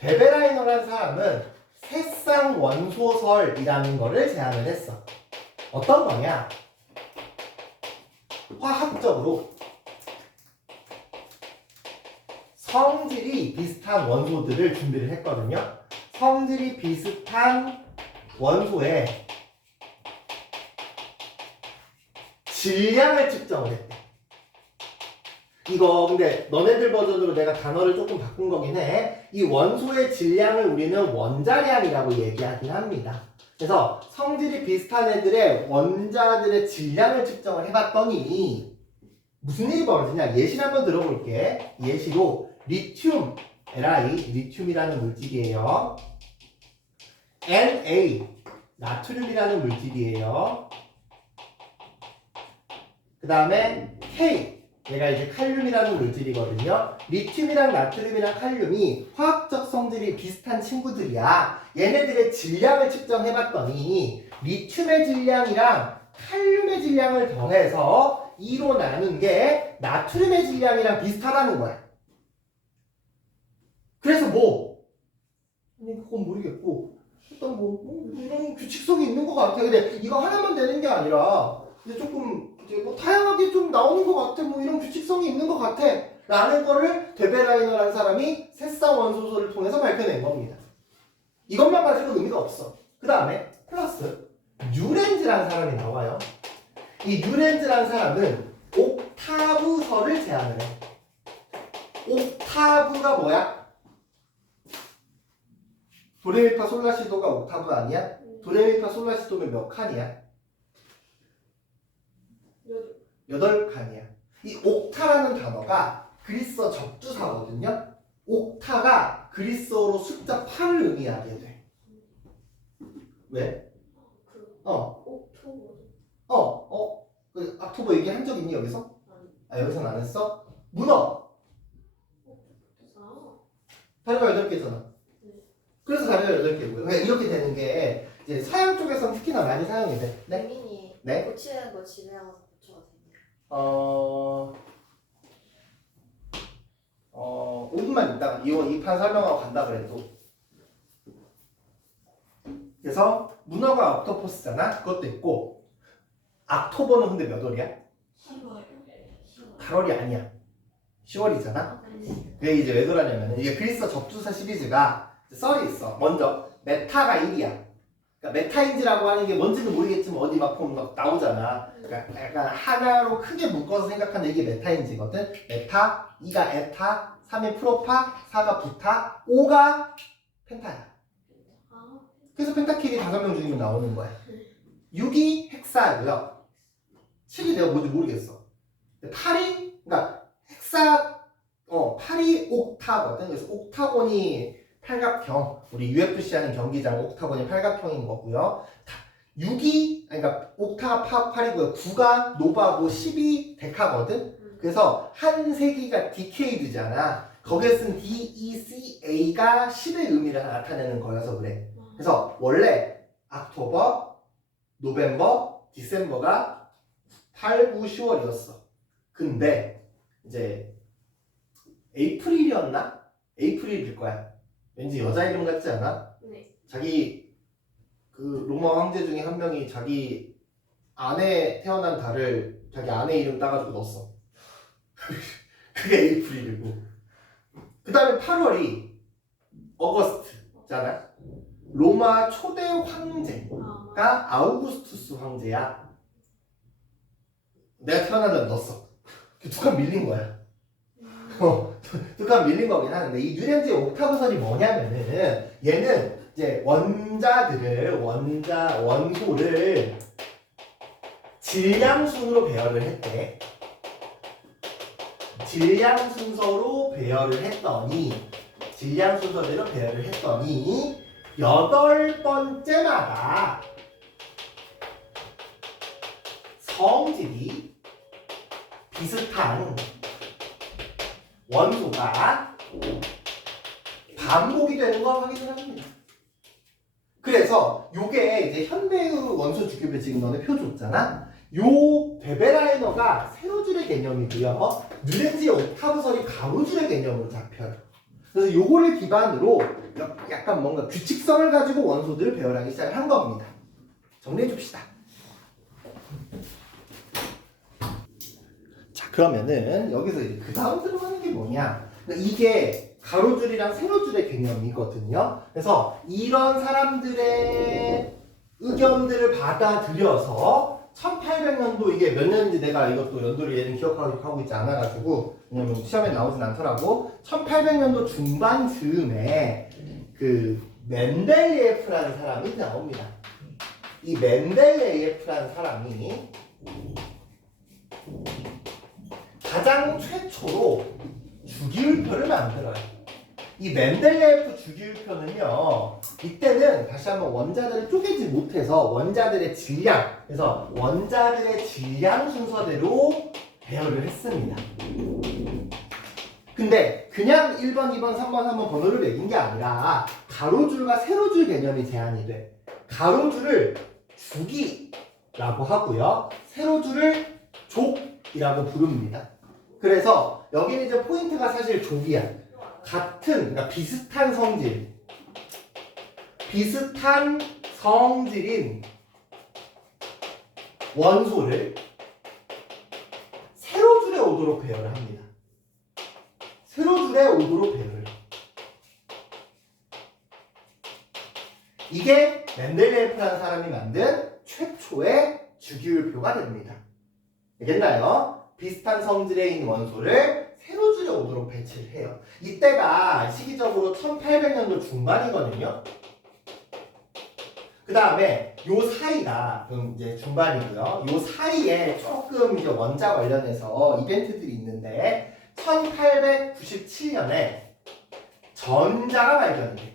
베베라이너라는 사람은 새쌍 원소설이라는 거를 제안을 했어. 어떤 거냐? 화학적으로 성질이 비슷한 원소들을 준비를 했거든요. 성질이 비슷한 원소의 질량을 측정을 했대. 이거 근데 너네들 버전으로 내가 단어를 조금 바꾼 거긴 해. 이 원소의 질량을 우리는 원자량이라고 얘기하긴 합니다. 그래서 성질이 비슷한 애들의 원자들의 질량을 측정을 해봤더니 무슨 일이 벌어지냐? 예시를 한번 들어볼게. 예시로 리튬, 리튬이라는 물질이에요. Na, 나트륨이라는 물질이에요. 그 다음에 K, 얘가 이제 칼륨이라는 물질이거든요. 리튬이랑 나트륨이랑 칼륨이 화학적 성질이 비슷한 친구들이야. 얘네들의 질량을 측정해봤더니 리튬의 질량이랑 칼륨의 질량을 더해서 2로 나눈 게 나트륨의 질량이랑 비슷하다는 거야. 그래서 그건 모르겠고 일단 이런 규칙성이 있는 것 같아. 근데 이거 하나만 되는 게 아니라 이제 조금 이제 다양하게 좀 나오는 것 같아. 이런 규칙성이 있는 것 같아. 라는 거를 데베라이너라는 사람이 새쌍 원소설을 통해서 밝혀낸 겁니다. 이것만 가지고 의미가 없어. 그 다음에 플러스 뉴렌즈라는 사람이 나와요. 이 뉴렌즈라는 사람은 옥타브설을 제안을 해. 옥타브가 뭐야? 도레미파 솔라시도가 옥타브 아니야? 도레미파 솔라시도면 몇 칸이야? 8칸이야. 이 옥타라는 단어가 그리스어 접두사거든요. 옥타가 그리스어로 숫자 8을 의미하게 돼. 왜? 그 악토버 얘기한 적 있니 여기서? 아 여기서는 안 했어? 문어! 다리가 8개잖아. 그래서 다리가 8개고요. 이렇게 되는 게 이제 서양 쪽에서는 특히나 많이 사용이 돼. 네? 민이 네? 고치는 거 집에 가서 고쳐도 되냐? 5분만 있다가 이 판 설명하고 간다 그래도. 그래서 문어가 옥토퍼스잖아. 그것도 있고 악토버는 근데 몇 월이야? 10월. 8월이 아니야. 10월이잖아. 그게 이제 왜 그러냐면 이게 그리스어 접두사 시리즈가 썰이 있어. 먼저 메타가 1이야. 그러니까 메타인지라고 하는 게 뭔지는 모르겠지만 어디 막 보면 막 나오잖아. 그러니까 약간 하나로 크게 묶어서 생각하는 이게 메타인지거든. 메타, 2가 에타, 3이 프로파, 4가 부타, 5가 펜타야. 그래서 펜타킬이 5명 중이면 나오는 거야. 6이 헥사고요. 7이 내가 뭔지 모르겠어. 8이 그러니까 8이 옥타거든. 그래서 옥타곤이 팔각형, 우리 UFC 하는 경기장 옥타곤이 팔각형인 거고요. 6이 그러니까 옥타가 8이고요. 9가 노바고 10이 데카거든. 그래서 한 세기가 디케이드잖아. 거기에 쓴 DECA가 10의 의미를 나타내는 거여서 그래. 그래서 원래 악토버, 노벰버, 디셈버가 8, 9, 10월이었어. 근데 이제 에이프릴이었나? 에이프릴일 거야. 왠지 여자 이름 같지 않아? 네. 자기 그 로마 황제 중에 한 명이 자기 아내 태어난 달을 자기 아내 이름 따가지고 넣었어. 그게 에이프릴이고. 그 다음에 8월이 어거스트잖아. 로마 초대 황제가 아우구스투스 황제야. 내가 태어난 날 넣었어. 두 칸 밀린 거야. 두 칸 밀린 거긴 하는데 이 뉴렌즈의 옥타브설이 뭐냐면은 얘는 이제 원소를 질량 순으로 배열을 했대. 질량 순서대로 배열을 했더니 8번째마다 성질이 비슷한 원소가 반복이 되는 거 확인을 합니다. 그래서 요게 이제 현대의 원소 주기율 지금 너네 표 줬잖아. 요 베베라이너가 세로줄의 개념이고요. 누렌지의 옥타브설이 가로줄의 개념으로 잡혀요. 그래서 요거를 기반으로 약간 뭔가 규칙성을 가지고 원소들을 배열하기 시작한 겁니다. 정리해 줍시다. 자, 그러면은 여기서 이제 그 다음 들어가는 게 뭐냐? 그러니까 이게 가로줄이랑 세로줄의 개념이거든요. 그래서 이런 사람들의 의견들을 받아들여서 1800년도 이게 몇 년인지 내가 이것도 연도를 얘는 기억하고 있지 않아가지고 왜냐면 시험에 나오진 않더라고. 1800년도 중반 즈음에 그 멘델리에프라는 사람이 나옵니다. 이 멘델리에프라는 사람이 가장 최초로 주기율표를 만들어요. 이 멘델레예프 주기율표는요, 이때는 다시 한번 원자들을 쪼개지 못해서 원자들의 질량, 그래서 원자들의 질량 순서대로 배열을 했습니다. 근데 그냥 1번, 2번, 3번, 3번 번호를 매긴 게 아니라 가로줄과 세로줄 개념이 제한이 돼. 가로줄을 주기라고 하고요, 세로줄을 족이라고 부릅니다. 그래서 여기는 이제 포인트가 사실 족이야. 그러니까 비슷한 성질인 원소를 세로줄에 오도록 배열을 합니다. 세로줄에 오도록 배열을. 이게 멘델레예프라는 사람이 만든 최초의 주기율표가 됩니다. 알겠나요? 비슷한 성질에 있는 원소를 세로줄에 오도록 배치를 해요. 이때가 시기적으로 1800년도 중반이거든요. 그 다음에 요 사이가 이제 중반이고요. 요 사이에 조금 이제 원자 관련해서 이벤트들이 있는데 1897년에 전자가 발견이 돼요.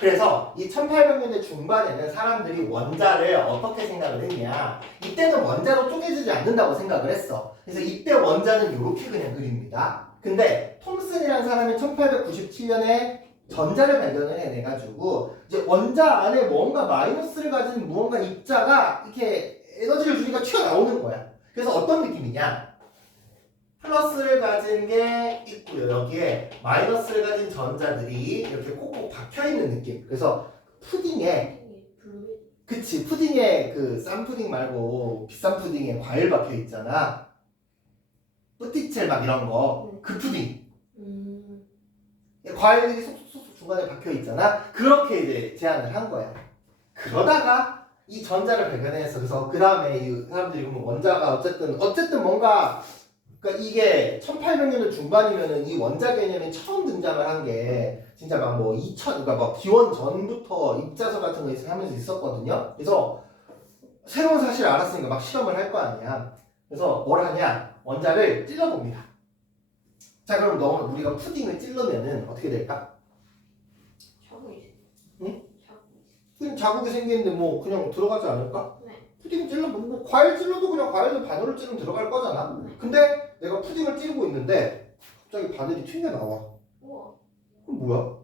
그래서 이 1800년대 중반에는 사람들이 원자를 어떻게 생각을 했냐, 이때는 원자로 쪼개지지 않는다고 생각을 했어. 그래서 이때 원자는 이렇게 그냥 그립니다. 근데 톰슨이라는 사람이 1897년에 전자를 발견을 해내가지고 이제 원자 안에 뭔가 마이너스를 가진 무언가 입자가 이렇게 에너지를 주니까 튀어나오는 거야. 그래서 어떤 느낌이냐, 플러스를 가진 게 있고요. 여기에 마이너스를 가진 전자들이 이렇게 꼭꼭 박혀있는 느낌. 그래서 푸딩에, 그치, 푸딩에 그 싼 푸딩 말고 비싼 푸딩에 과일 박혀있잖아. 뿌띠첼 막 이런 거. 그 푸딩. 과일들이 쏙쏙쏙 중간에 박혀있잖아. 그렇게 이제 제안을 한 거야. 그러다가 이 전자를 발견해서, 그래서 그 다음에 이 사람들이 보면 원자가 어쨌든 뭔가, 그러니까 이게 1800년대 중반이면은 이 원자 개념이 처음 등장을 한 게 진짜 막 뭐 2000, 그러니까 막 기원 전부터 입자서 같은 거 하면서 있었거든요. 그래서 새로운 사실을 알았으니까 막 실험을 할 거 아니야. 그래서 뭘 하냐, 원자를 찔러봅니다. 자, 그럼 우리가 푸딩을 찔러면은 어떻게 될까? 응? 푸딩 자국이 생기는데 뭐 그냥 들어가지 않을까? 네. 푸딩 찔러보면 뭐 과일 찔러도 그냥 과일도 바늘을 찌르면 들어갈 거잖아. 근데 내가 푸딩을 찌르고 있는데 갑자기 바늘이 튀겨나와. 우와. 그럼 뭐야?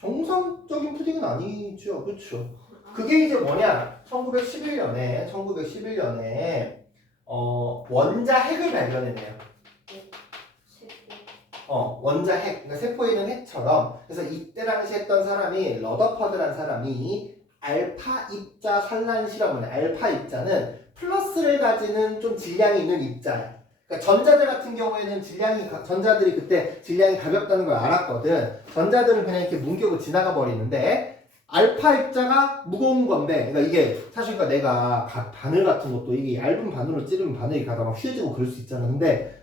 정상적인 푸딩은 아니죠. 그렇죠? 그게 이제 뭐냐? 1911년에 원자 핵을 발견해내요. 원자 핵, 그러니까 세포에 있는 핵처럼. 그래서 이때 당시 했던 사람이 러더퍼드라는 사람이 알파 입자 산란 실험을 해. 알파 입자는 플러스를 가지는 좀 질량이 있는 입자야. 그러니까 전자들 같은 경우에는 전자들이 그때 질량이 가볍다는 걸 알았거든. 전자들은 그냥 이렇게 뭉개고 지나가 버리는데 알파 입자가 무거운 건데, 그러니까 이게 사실 그러니까 내가 바늘 같은 것도 이게 얇은 바늘로 찌르면 바늘이 가다 막 휘어지고 그럴 수 있잖아. 근데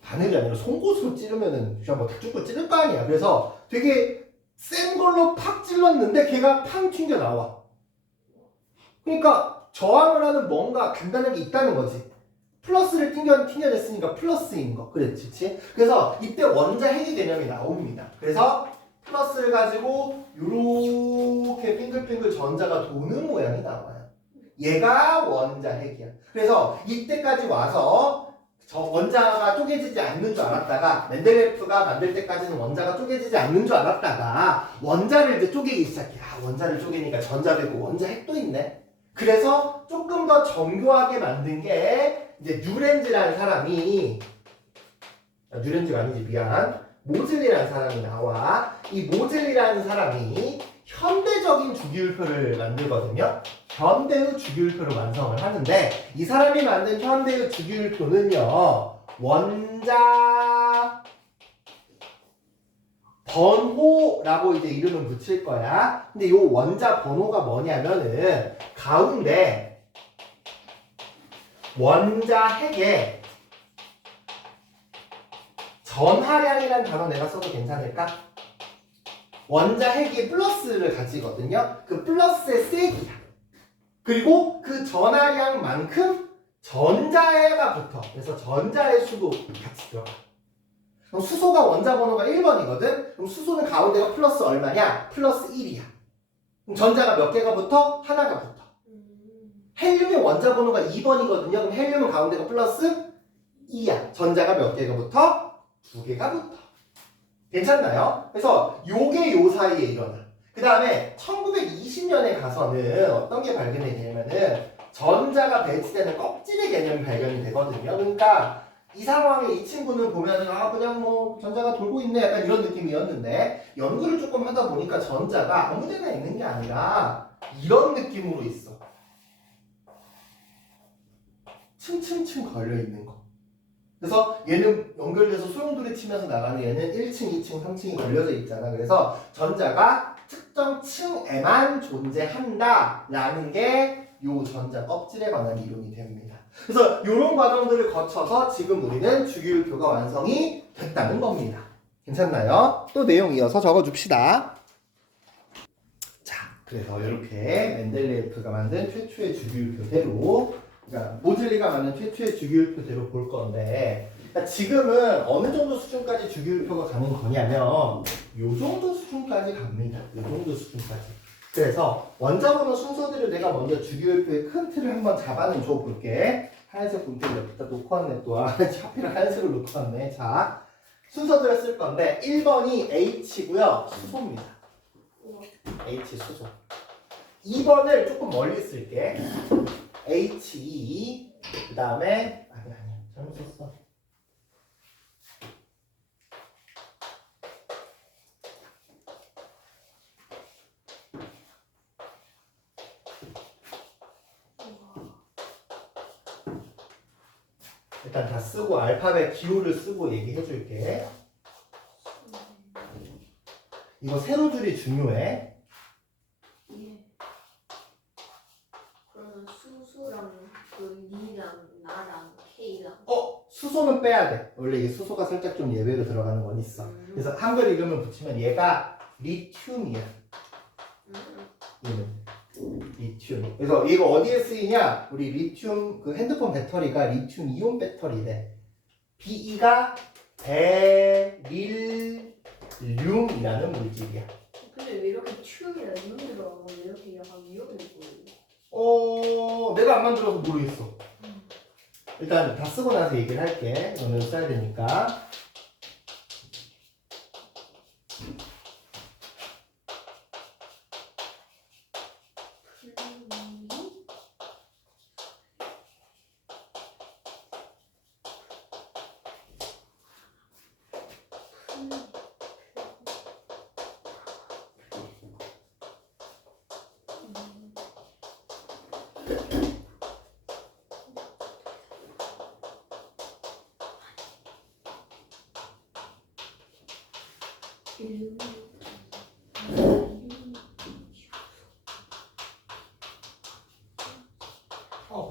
바늘이 아니라 송곳으로 찌르면은 그냥 뭐 닭죽고 찌를 거 아니야. 그래서 되게 센 걸로 팍 찔렀는데 걔가 팡 튕겨 나와. 그러니까 저항을 하는 뭔가 단단한 게 있다는 거지. 플러스를 튕겨냈으니까 플러스인 거. 그랬지, 그치? 그래서 이때 원자 핵의 개념이 나옵니다. 그래서 플러스를 가지고 이렇게 빙글빙글 전자가 도는 모양이 나와요. 얘가 원자 핵이야. 그래서 이때까지 와서 저 원자가 쪼개지지 않는 줄 알았다가 멘델레프가 만들 때까지는 원자가 쪼개지지 않는 줄 알았다가 원자를 이제 쪼개기 시작해. 아, 원자를 쪼개니까 전자 되고 원자 핵도 있네. 그래서 조금 더 정교하게 만든 게 이제 뉴렌즈라는 사람이 뉴렌즈가 아니지 미안 모즐리라는 사람이 나와. 이 모즐리라는 사람이 현대적인 주기율표를 만들거든요. 현대의 주기율표를 완성을 하는데 이 사람이 만든 현대의 주기율표는요. 원자 번호라고 이제 이름을 붙일 거야. 근데 이 원자 번호가 뭐냐면은 가운데 원자 핵에 전하량이라는 단어 내가 써도 괜찮을까? 원자 핵이 플러스를 가지거든요. 그 플러스의 세기야. 그리고 그 전하량만큼 전자가 붙어. 그래서 전자의 수도 같이 들어가. 그럼 수소가 원자 번호가 1번이거든? 그럼 수소는 가운데가 플러스 얼마냐? 플러스 1이야. 그럼 전자가 몇 개가 붙어? 하나가 붙어. 헬륨의 원자 번호가 2번이거든요. 그럼 헬륨은 가운데가 플러스 2야. 전자가 몇 개가 붙어? 2개가 붙어. 괜찮나요? 그래서 요게 요 사이에 일어나. 그 다음에 1920년에 가서는 어떤 게 발견이 되냐면은 전자가 배치되는 껍질의 개념이 발견이 되거든요. 그러니까 이 상황에 이 친구는 보면은 아 그냥 뭐 전자가 돌고 있네 약간 이런 느낌이었는데 연구를 조금 하다 보니까 전자가 아무 데나 있는 게 아니라 이런 느낌으로 있어. 층층층 걸려 있는 거. 그래서 얘는 연결돼서 소용돌이 치면서 나가는 얘는 1층, 2층, 3층이 걸려져 있잖아. 그래서 전자가 특정 층에만 존재한다라는 게 요 전자 껍질에 관한 이론이 됩니다. 그래서 이런 과정들을 거쳐서 지금 우리는 주기율표가 완성이 됐다는 겁니다. 괜찮나요? 또 내용 이어서 적어줍시다. 자, 그래서 이렇게 멘델레예프가 만든 최초의 주기율표대로 그러니까 모즐리가 만든 최초의 주기율표대로 볼 건데 그러니까 지금은 어느 정도 수준까지 주기율표가 가는 거냐면 요 정도 수준까지 갑니다. 요 정도 수준까지. 그래서 원자 번호 순서대로 내가 먼저 주기율표의 큰 틀을 한번 잡아는 줘 볼게. 하얀색 분필 여기다 놓고 왔네 또. 하필 하얀색을 놓고 왔네. 자, 순서대로 쓸 건데 1번이 H고요. 수소입니다. H 수소. 2번을 조금 멀리 쓸게. HE 그 다음에 아니야 잘못 썼어. 일단 다 쓰고 알파벳 기호를 쓰고 얘기해 줄게. 이거 세로 줄이 중요해. 예. 그러면 수수랑 그 니랑 나랑 K랑 수소는 빼야 돼. 원래 이게 수소가 살짝 좀 예외로 들어가는 건 있어. 그래서 한글 이름을 붙이면 얘가 리튬이야. 얘는 리튬. 그래서 이거 어디에 쓰이냐? 우리 리튬 그 핸드폰 배터리가 리튬 이온 배터리래. Be가 베릴륨이라는 물질이야. 근데 왜 이렇게 튜이나 이런 데 들어가고 이렇게 약간 위험해 보이지? 내가 안 만들어서 모르겠어. 일단 다 쓰고 나서 얘기를 할게. 오늘 써야 되니까.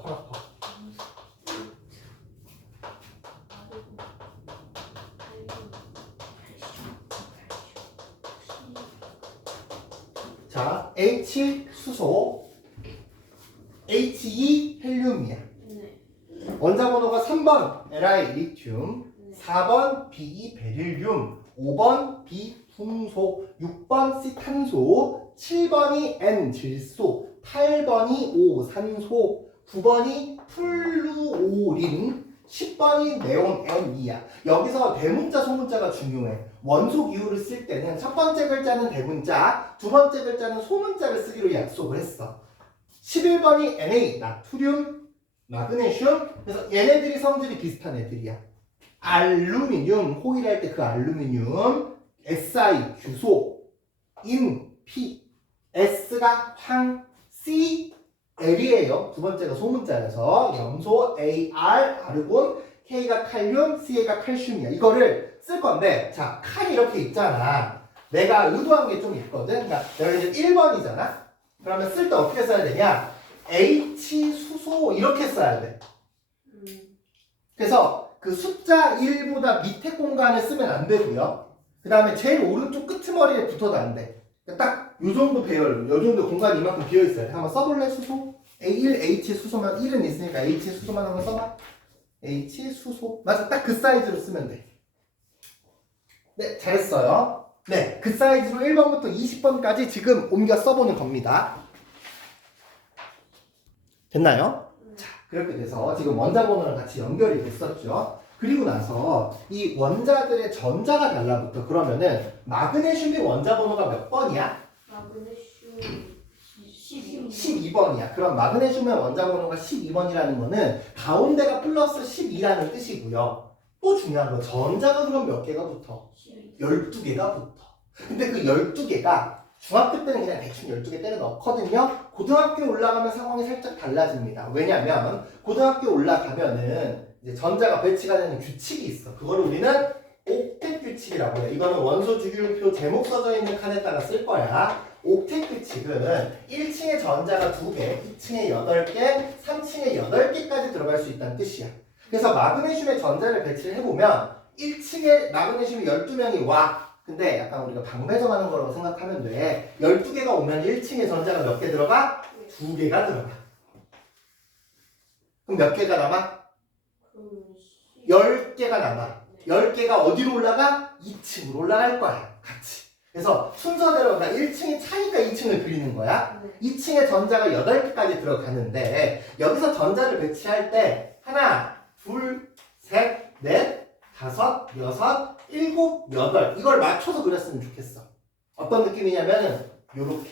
팔 아파. 자, H 수소, HE 헬륨이야. 네. 원자 번호가 3번 Li 리튬, 네. 4번 Be 베릴륨, 5번 B 풍소, 6번 C 탄소, 7번이 N 질소, 8번이 O 산소, 9번이 플루오린, 10번이 네온 N이야. 여기서 대문자 소문자가 중요해. 원소 기호를 쓸 때는 첫 번째 글자는 대문자, 두 번째 글자는 소문자를 쓰기로 약속을 했어. 11번이 Na 나트륨, 마그네슘. 그래서 얘네들이 성질이 비슷한 애들이야. 알루미늄, 호일할 때 그 알루미늄, Si 규소, 인 P, S가 황, C L이에요. 두 번째가 소문자라서 염소 AR 아르곤, K가 칼륨, C가 칼슘이야. 이거를 쓸 건데, 자, 칼이 이렇게 있잖아. 내가 의도한 게 좀 있거든. 그러니까 여기 이제 1번이잖아. 그러면 쓸 때 어떻게 써야 되냐? H 수소 이렇게 써야 돼. 그래서 그 숫자 1보다 밑에 공간을 쓰면 안 되고요. 그 다음에 제일 오른쪽 끄트머리에 붙어도 안 돼. 딱 요 정도 배열, 요 정도 공간이 이만큼 비어 있어요. 한번 써볼래? 수소? A1 H 수소만 1은 있으니까 H 수소만 한번 써봐. H 수소. 맞아, 딱 그 사이즈로 쓰면 돼. 네, 잘했어요. 네, 그 사이즈로 1번부터 20번까지 지금 옮겨 써보는 겁니다. 됐나요? 자, 그렇게 돼서 지금 원자 번호랑 같이 연결이 됐었죠. 그리고 나서 이 원자들의 전자가 달라붙어. 그러면은 마그네슘의 원자 번호가 몇 번이야? 마그네슘 12. 12번이야. 그럼 마그네슘의 원자 번호가 12번이라는 거는 가운데가 플러스 12라는 뜻이고요. 또 중요한 거 전자가 그럼 몇 개가 붙어? 12개가 붙어. 근데 그 12개가 중학교 때는 그냥 대충 12개 때려 넣거든요. 고등학교 올라가면 상황이 살짝 달라집니다. 왜냐면 고등학교 올라가면은 이제 전자가 배치가 되는 규칙이 있어. 그걸 우리는 옥텟 규칙이라고 해. 이거는 원소 주기율표 제목 써져 있는 칸에다가 쓸 거야. 옥텟 규칙은 1층에 전자가 2개, 2층에 8개, 3층에 8개까지 들어갈 수 있다는 뜻이야. 그래서 마그네슘의 전자를 배치를 해보면 1층에 마그네슘이 12명이 와. 근데 약간 우리가 방배점하는 거라고 생각하면 돼. 12개가 오면 1층에 전자가 몇 개 들어가? 2개가 들어가. 그럼 몇 개가 남아? 10개가 남아. 10개가 어디로 올라가? 2층으로 올라갈 거야. 같이. 그래서 순서대로, 그러니까 1층이 차니까 2층을 그리는 거야. 2층에 전자가 8개까지 들어가는데, 여기서 전자를 배치할 때, 하나, 둘, 셋, 넷, 다섯, 여섯, 일곱, 여덟. 이걸 맞춰서 그렸으면 좋겠어. 어떤 느낌이냐면은, 요렇게.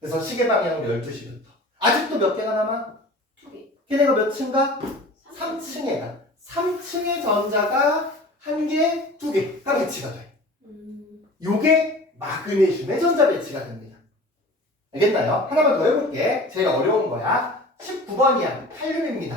그래서 시계 방향으로 12시부터. 아직도 몇 개가 남아? 2개. 걔네가 몇 층가? 3층에 가. 3층의 전자가 1개, 2개가 배치가 돼. 요게 마그네슘의 전자 배치가 됩니다. 알겠나요? 하나만 더 해볼게. 제일 어려운 거야. 19번이야. 칼륨입니다.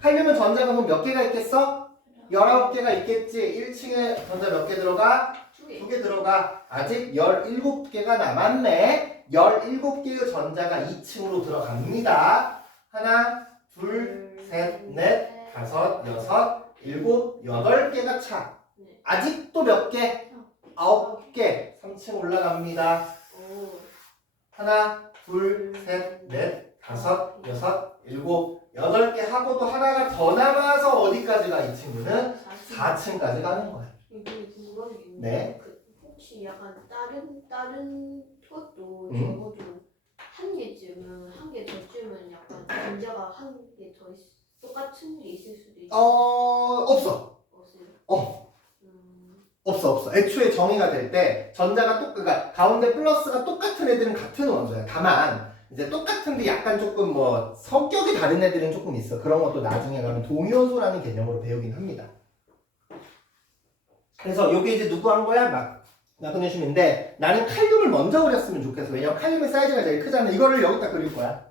칼륨은 전자가 그럼 몇 개가 있겠어? 19개가 있겠지. 1층에 전자 몇 개 들어가? 2개 들어가. 아직 17개가 남았네. 17개의 전자가 2층으로 들어갑니다. 하나, 둘, 셋, 넷, 다섯, 여섯, 일곱, 8개가 차. 아직도 몇 개? 9개. 3층 올라갑니다. 하나, 둘, 셋, 넷, 다섯, 여섯, 일곱, 8개 하고도 하나가 더 남아서 어디까지 가? 이 친구는 4층까지 가는 거야. 네. 혹시 약간 다른 것도 응? 적어도 한 개쯤은 한 개 더쯤은 약간 전자가 한 개 더 똑같은 게 있을 수도 있어. 없어. 없어요? 없어. 애초에 정의가 될 때 전자가 그러니까 가운데 플러스가 똑같은 애들은 같은 원소야. 다만 이제 똑같은데 약간 조금 뭐 성격이 다른 애들은 조금 있어. 그런 것도 나중에 가면 동위원소라는 개념으로 배우긴 합니다. 그래서 요게 이제 누구 한 거야? 마그네슘인데 나는 칼륨을 먼저 그렸으면 좋겠어. 왜냐면 칼륨의 사이즈가 제일 크잖아. 이거를 여기다 그릴 거야.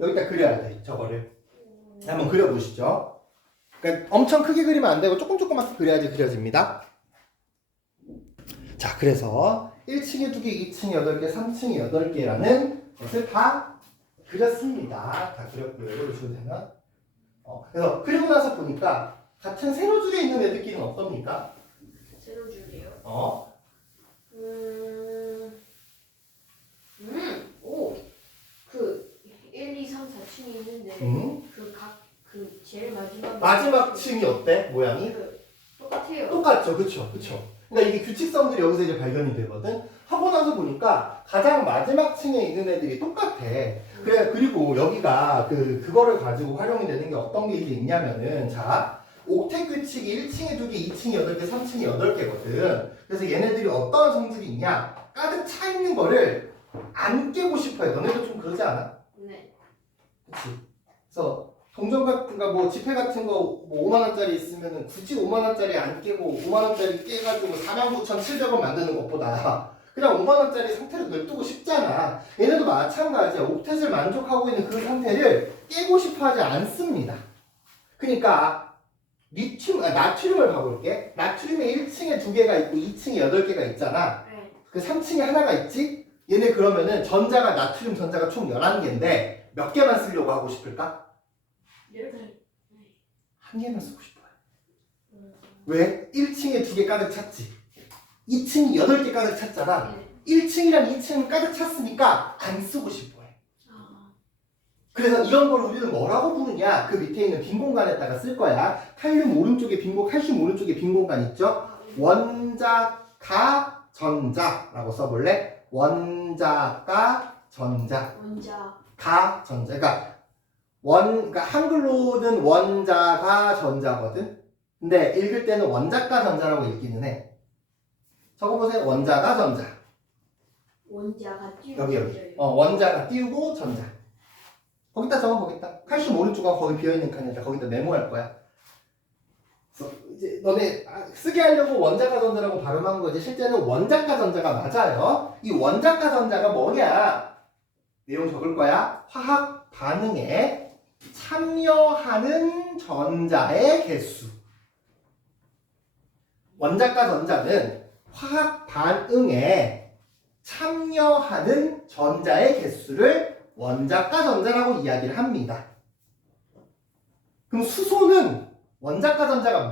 여기다 그려야 돼. 저거를. 한번 그려보시죠. 그러니까 엄청 크게 그리면 안 되고 조금만 그려야지 그려집니다. 자, 그래서 1층에 2개, 2층에 8개, 3층에 8개라는 것을 다 그렸습니다. 다 그렸고요. 이걸로 주면 되면. 그래서 그리고 나서 보니까 같은 세로줄에 있는 애들끼리는 어떻습니까? 세로줄이요? 오, 그 1, 2, 3, 4 제일 마지막 층이 어때? 모양이? 똑같아요. 똑같죠, 그쵸? 그러니까 이게 규칙성들이 여기서 이제 발견이 되거든. 하고 나서 보니까 가장 마지막 층에 있는 애들이 똑같아. 그래, 그리고 여기가 그거를 가지고 활용이 되는 게 어떤 게 이제 있냐면은, 자, 옥텟 규칙이 1층에 2개, 2층에 8개, 3층에 8개거든. 그래서 얘네들이 어떤 성질이 있냐? 가득 차 있는 거를 안 깨고 싶어 해. 너네도 좀 그러지 않아? 네. 그치? 그래서 동전 같은 거, 뭐 지폐 같은 거, 뭐 5만 원짜리 있으면은 굳이 5만 원짜리 안 깨고 5만 원짜리 깨가지고 49,700원 만드는 것보다 그냥 5만 원짜리 상태로 냅두고 싶잖아. 얘네도 마찬가지야. 옥텟을 만족하고 있는 그 상태를 깨고 싶어하지 않습니다. 그러니까 나트륨을 봐볼게. 나트륨이 1층에 2개가 있고 2층에 8개가 있잖아. 네. 그 3층에 하나가 있지? 얘네 그러면은 전자가 나트륨 전자가 총 11개인데 몇 개만 쓰려고 하고 싶을까? 1개만 쓰고 싶어요. 왜? 1층에 2개 가득 찼지. 2층이 8개 가득 찼잖아. 1층이랑 2층은 가득 찼으니까 안 쓰고 싶어 해. 그래서 이런 걸 우리는 뭐라고 부르냐? 그 밑에 있는 빈 공간에다가 쓸 거야. 칼륨 오른쪽에 칼슘 오른쪽에 빈 공간 있죠? 원자가 전자라고 써볼래? 원자가 전자. 가 전자. 그러니까 한글로는 원자가 전자거든. 근데 읽을 때는 원자가 전자라고 읽기는 해. 적어보세요. 원자가 전자. 원자가 띄우고 여기. 원자가 띄우고 전자. 거기다 적어보겠다. 칼슘 오른쪽하고 거기 비어있는 칸에다 거기다 메모할 거야. 그래서 이제 너네 쓰게 하려고 원자가 전자라고 발음한 거지 실제는 원자가 전자가 맞아요. 이 원자가 전자가 뭐냐? 내용 적을 거야. 화학 반응에 참여하는 전자의 개수. 원자가 전자는 화학 반응에 참여하는 전자의 개수를 원자가 전자라고 이야기를 합니다. 그럼 수소는 원자가 전자가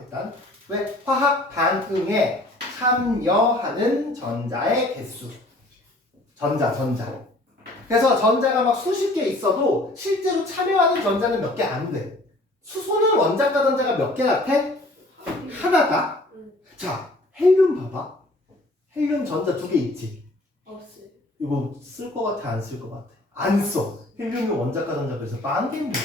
일단 왜 화학 반응에 참여하는 전자의 개수. 전자. 그래서 전자가 막 수십 개 있어도 실제로 참여하는 전자는 몇 개 안 돼. 수소는 원자가 전자가 몇 개 같아? 하나다. 자, 헬륨 봐봐. 헬륨 전자 2개 있지? 없어요. 이거 쓸 것 같아, 안 쓸 것 같아? 안 써. 헬륨이 원자가 전자 그래서 빵개입니다.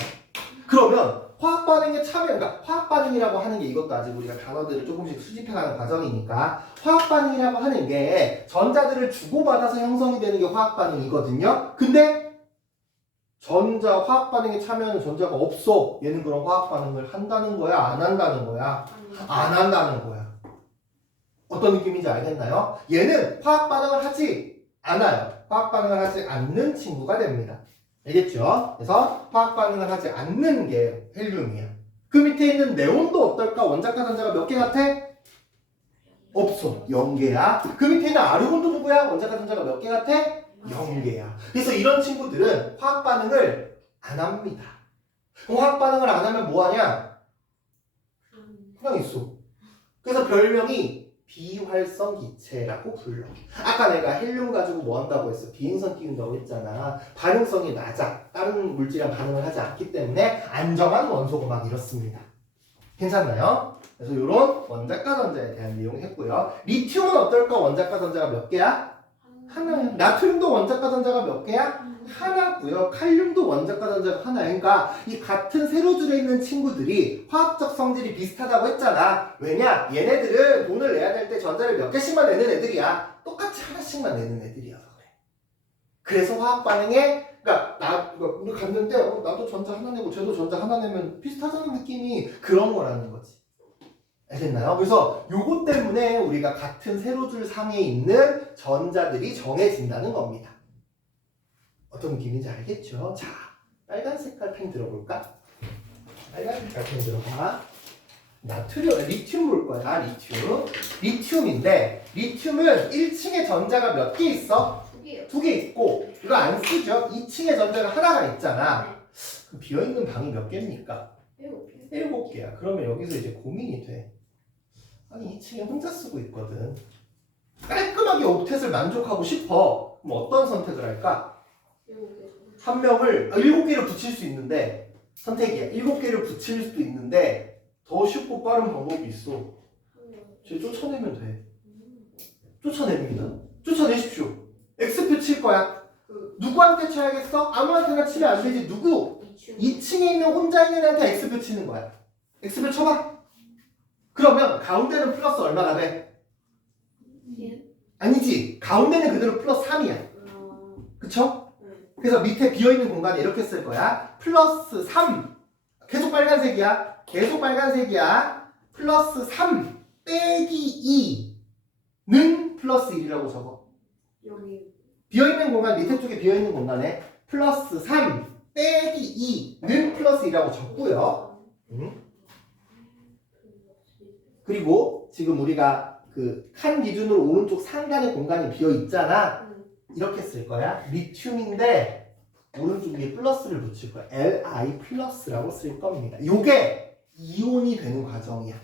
그러면 화학 반응에 그러니까 화학 반응이라고 하는 게 이것도 아직 우리가 단어들을 조금씩 수집해가는 과정이니까 화학 반응이라고 하는 게 전자들을 주고받아서 형성이 되는 게 화학 반응이거든요. 근데 화학 반응에 참여하는 전자가 없어. 얘는 그럼 화학 반응을 한다는 거야? 안 한다는 거야? 안 한다는 거야. 어떤 느낌인지 알겠나요? 얘는 화학 반응을 하지 않아요. 화학 반응을 하지 않는 친구가 됩니다. 알겠죠? 그래서 화학 반응을 하지 않는 게 헬륨이야. 그 밑에 있는 네온도 어떨까? 원자가 전자가 몇 개 같아? 없어. 0개야. 그 밑에 있는 아르곤도 누구야? 원자가 전자가 몇 개 같아? 0개야. 그래서 이런 친구들은 화학 반응을 안 합니다. 화학 반응을 안 하면 뭐 하냐? 그냥 있어. 그래서 별명이 비활성 기체라고 불러. 아까 내가 헬륨 가지고 뭐 한다고 했어? 비행선 띄운다고 했잖아. 반응성이 낮아. 다른 물질이랑 반응을 하지 않기 때문에 안정한 원소고 막 이렇습니다. 괜찮나요? 그래서 이런 원자가 전자에 대한 내용 했고요. 리튬은 어떨까? 원자가 전자가 몇 개야? 하나야. 나트륨도 원자가 전자가 몇 개야? 하나고요. 칼륨도 원자가 전자가 하나야. 그러니까 이 같은 세로줄에 있는 친구들이 화학적 성질이 비슷하다고 했잖아. 왜냐? 얘네들은 돈을 내야 될 때 전자를 몇 개씩만 내는 애들이야. 똑같이 하나씩만 내는 애들이어서 그래. 그래서 화학 반응에 그러니까 우리 갔는데 나도 전자 하나 내고 쟤도 전자 하나 내면 비슷하다는 느낌이 그런 거라는 거지. 알겠나요? 그래서 요것 때문에 우리가 같은 세로줄 상에 있는 전자들이 정해진다는 겁니다. 어떤 느낌인지 알겠죠? 자, 빨간 색깔 펜 들어볼까? 빨간 색깔 펜 들어봐. 리튬 볼 거야, 리튬. 리튬인데, 리튬은 1층에 전자가 몇 개 있어? 2개요. 2개 있고, 이거 안 쓰죠? 2층에 전자가 하나가 있잖아. 그럼 비어있는 방이 몇 개입니까? 7개. 7개야. 그러면 여기서 이제 고민이 돼. 아니 2층에 혼자 쓰고 있거든. 깔끔하게 옥텟을 만족하고 싶어. 그럼 어떤 선택을 할까? 7개. 한 명을 7개를 붙일 수 있는데 선택이야. 7개를 붙일 수도 있는데 더 쉽고 빠른 방법이 있어. 쟤 쫓아내면 돼. 쫓아냅니다. 쫓아내십시오. X표 칠 거야. 누구한테 쳐야겠어? 아무한테나 치면 안 되지. 누구? 2층에 있는 혼자 있는 애한테 X표 치는 거야. X표 쳐봐. 그러면 가운데는 플러스 얼마가 돼? 아니지. 가운데는 그대로 플러스 3이야. 그쵸? 그래서 밑에 비어있는 공간에 이렇게 쓸 거야. 플러스 3. 계속 빨간색이야. 계속 빨간색이야. 플러스 3 빼기 2는 플러스 1이라고 적어. 여기 비어있는 공간, 밑에 쪽에 비어있는 공간에 플러스 3 빼기 2는 플러스 2라고 적고요. 그리고 지금 우리가 그 칸 기준으로 오른쪽 상단의 공간이 비어있잖아. 이렇게 쓸 거야. 리튬인데 오른쪽 위에 플러스를 붙일 거야. Li 플러스라고 쓸 겁니다. 요게 이온이 되는 과정이야.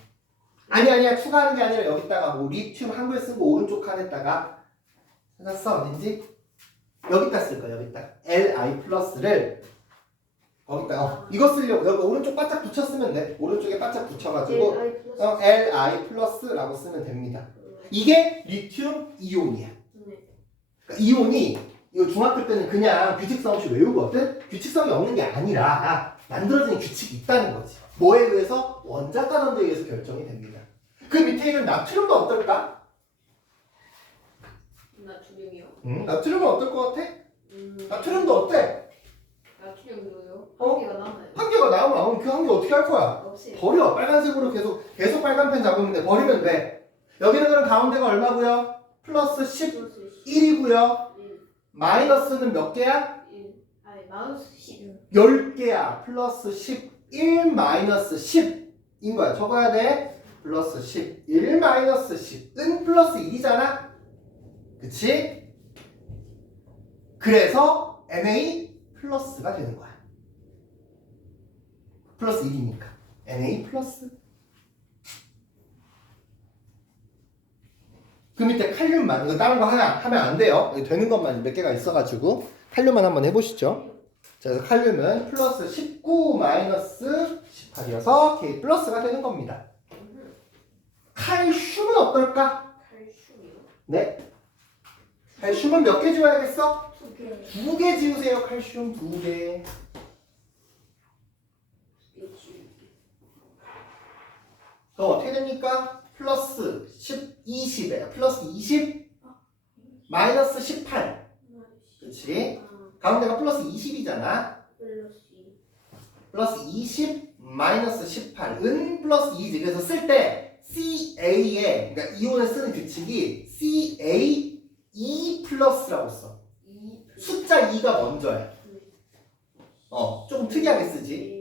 아니야. 추가하는 게 아니라 여기다가 뭐 리튬 한글 쓰고 오른쪽 칸에다가 찾았어? 어딘지? 여기다 쓸 거야. 여기다. Li 플러스를 거기다 이거 쓰려고 여기 오른쪽 바짝 붙였으면 돼. 오른쪽에 바짝 붙여가지고 Li 플러스라고 쓰면 됩니다. 이게 리튬 이온이야. 그러니까 이온이 이거 중학교 때는 그냥 규칙성 없이 외우거든. 규칙성이 없는 게 아니라 만들어지는 규칙이 있다는 거지. 뭐에 의해서? 원자 가던에 의해서 결정이 됩니다. 그 밑에 있는 나트륨도 어떨까? 나트륨이요? 나트륨은 어떨 것 같아? 나트륨도 어때? 나트륨도요? 어? 한 개가 남아요. 한 개가 나오면 그 한 개 어떻게 할 거야? 없어요. 버려. 빨간색으로 계속 빨간 펜 잡으면 돼. 버리면 돼. 여기는 그럼 가운데가 얼마고요? 플러스 11이고요. 마이너스는 몇 개야? 1. 아니 마우스 10. 10개야. 플러스 11 마이너스 10인 거야. 적어야 돼. 플러스 11 마이너스 10은 플러스 1이잖아. 그치? 그래서 Na 플러스가 되는 거야. 플러스 1이니까. Na 플러스. 그 밑에 칼륨만, 이거 다른 거 하면 안 돼요. 되는 것만 몇 개가 있어가지고 칼륨만 한번 해보시죠. 자, 그래서 칼륨은 플러스 19 마이너스 18이어서 K 플러스가 되는 겁니다. 칼슘은 어떨까? 칼슘이요? 네. 칼슘은 몇 개 지워야겠어? 2개. 2개 지우세요. 칼슘 2개. 그럼 어떻게 됩니까? 플러스 10, 20에 플러스 20 마이너스 18. 그치? 가운데가 플러스 20이잖아. 플러스 20 마이너스 18은 플러스 2지. 그래서 쓸 때 CA에 그러니까 이온을 쓰는 규칙이 CAE 플러스라고 써. 숫자 2가 먼저야. 조금 특이하게 쓰지.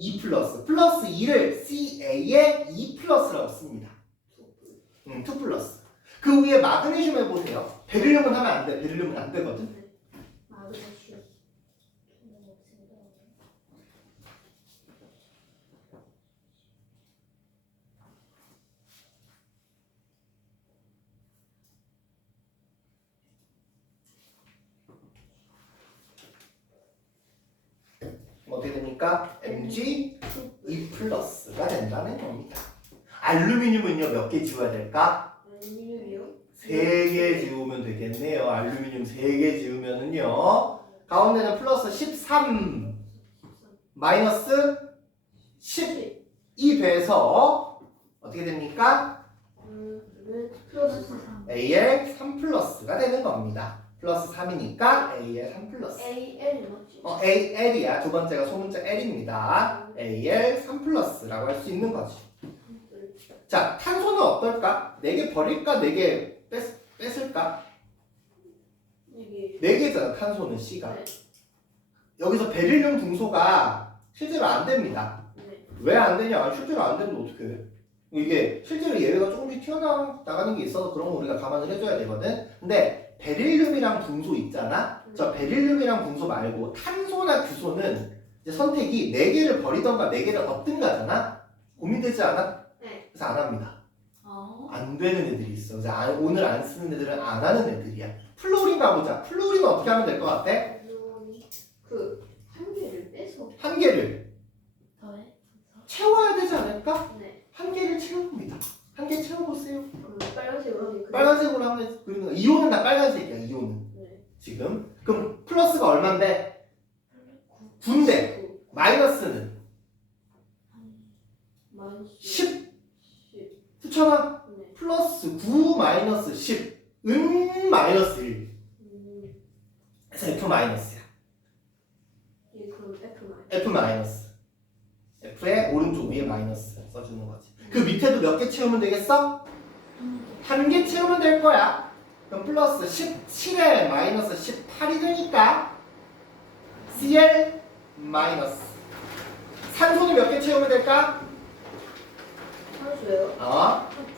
E 플러스. 플러스 2를 CA에 E 플러스라고 씁니다. 2 플러스. 그 위에 마그네슘 해보세요. 베릴륨은 하면 안 돼. 베릴륨은 안 되거든. 마그네슘. 어떻게 됩니까? Mg E 플러스가 된다는 겁니다. 알루미늄은요 몇 개 지워야 될까? 알루미늄이요? 3개 지우면 되겠네요. 알루미늄 3개 지우면은요 가운데는 플러스 13 마이너스 12 돼서 어떻게 됩니까? 플러스 3. AL 3 플러스가 되는 겁니다. 플러스 3이니까 AL 3 플러스. AL 맞죠? AL이야. 두 번째가 소문자 L입니다. AL 3 플러스라고 할 수 있는 거지. 자, 탄소는 어떨까? 4개 버릴까? 4개 뺐을까? 이게 4개잖아, 탄소는 C가. 네. 여기서 베릴륨 등소가 실제로 안 됩니다. 네. 왜 안 되냐? 실제로 안 되면 어떡해? 이게 실제로 예외가 조금씩 튀어나가는 게 있어서 그런 거 우리가 감안을 해줘야 되거든. 근데 베릴륨이랑 등소 있잖아. 저 베릴륨이랑 등소 말고 탄소나 규소는 이제 선택이 4개를 버리던가 4개를 얻든가잖아. 고민되지 않아? 네. 그래서 안 합니다. 아. 안 되는 애들이 있어. 그래서 오늘 안 쓰는 애들은 안 하는 애들이야. 플로린 가보자. 플로린은 어떻게 하면 될 것 같아? 그 한 개를 빼서 한 개를 플러스가 얼만데? 9인데 마이너스는 마이너스 10 10. 그렇잖아. 네. 플러스 9 마이너스 10 마이너스 1 그래서 F 마이너스야. 예, 그럼 F 마이너스. F 마이너스 F의 오른쪽 위에 마이너스 써주는 거지. 그 밑에도 몇 개 채우면 되겠어? 한 개 채우면 될 거야. 그럼 플러스 17에 마이너스 18이 되니까 Cl 마이너스 산소는 몇 개 채우면 될까? 산수예요?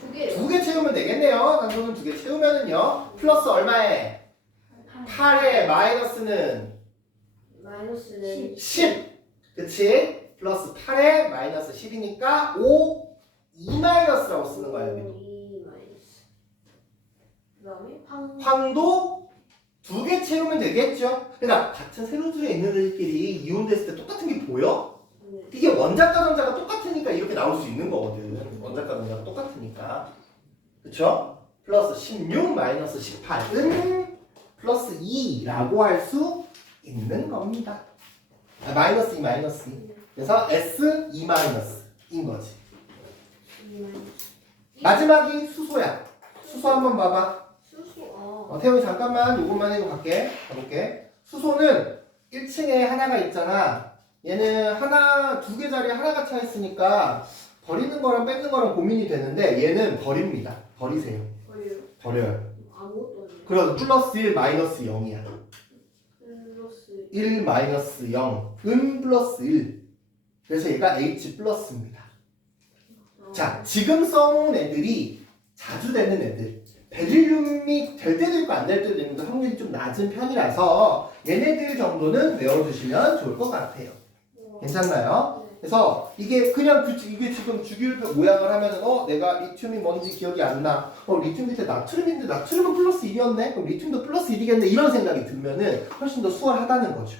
두 개요. 2개 채우면 되겠네요. 산소는 2개 채우면은요 플러스 얼마에? 8에 마이너스는 마이너스는 10 그치? 플러스 8에 마이너스 10이니까 5 2 마이너스라고 쓰는 거야 여기도. 2 마이너스. 그다음에 황도 2개 채우면 되겠죠? 그러니까 같은 세로줄에 있는 애들끼리 이온됐을 때 똑같은 게 보여? 네. 이게 원자과 전자가 똑같으니까 이렇게 나올 수 있는 거거든. 원자과 전자가 똑같으니까. 그쵸? 플러스 16 마이너스 18은 플러스 2라고 할 수 있는 겁니다. 마이너스 2 마이너스 2. 그래서 S 2 마이너스인 거지. 2 마이너스. 마지막이 수소야. 수소 한번 봐봐. 수소. 태용이 잠깐만 요것만 해고 갈게. 가볼게. 수소는 1층에 하나가 있잖아. 얘는 하나, 2개 자리에 하나가 차 있으니까 버리는 거랑 뺏는 거랑 고민이 되는데 얘는 버립니다. 버리세요. 버려요. 아무것도 없네. 그럼 플러스 1 마이너스 0이야. 플러스 1 마이너스 0. 플러스 1. 그래서 얘가 H 플러스입니다. 자, 지금 써놓은 애들이 자주 되는 애들. 베릴륨이 될 때도 있고 안 될 때도 있는데 확률이 좀 낮은 편이라서 얘네들 정도는 외워주시면 좋을 것 같아요. 괜찮나요? 네. 그래서 이게 그냥 이게 지금 주기율표 모양을 하면은 내가 리튬이 뭔지 기억이 안 나. 리튬 밑에 나트륨인데 나트륨은 플러스 1이었네? 그럼 리튬도 플러스 1이겠네? 이런 생각이 들면은 훨씬 더 수월하다는 거죠.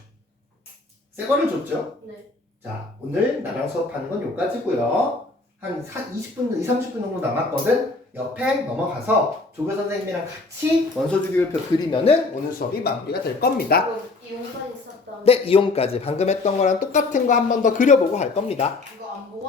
새 거를 줬죠? 네. 자, 오늘 나랑 수업하는 건 여기까지고요. 한 20분, 30분 정도 남았거든? 옆에 넘어가서 조교 선생님이랑 같이 원소 주기율표 그리면은 오늘 수업이 마무리가 될 겁니다. 이거 이용까지 썼던. 네, 이용까지 방금 했던 거랑 똑같은 거 한 번 더 그려보고 할 겁니다. 이거 안 보고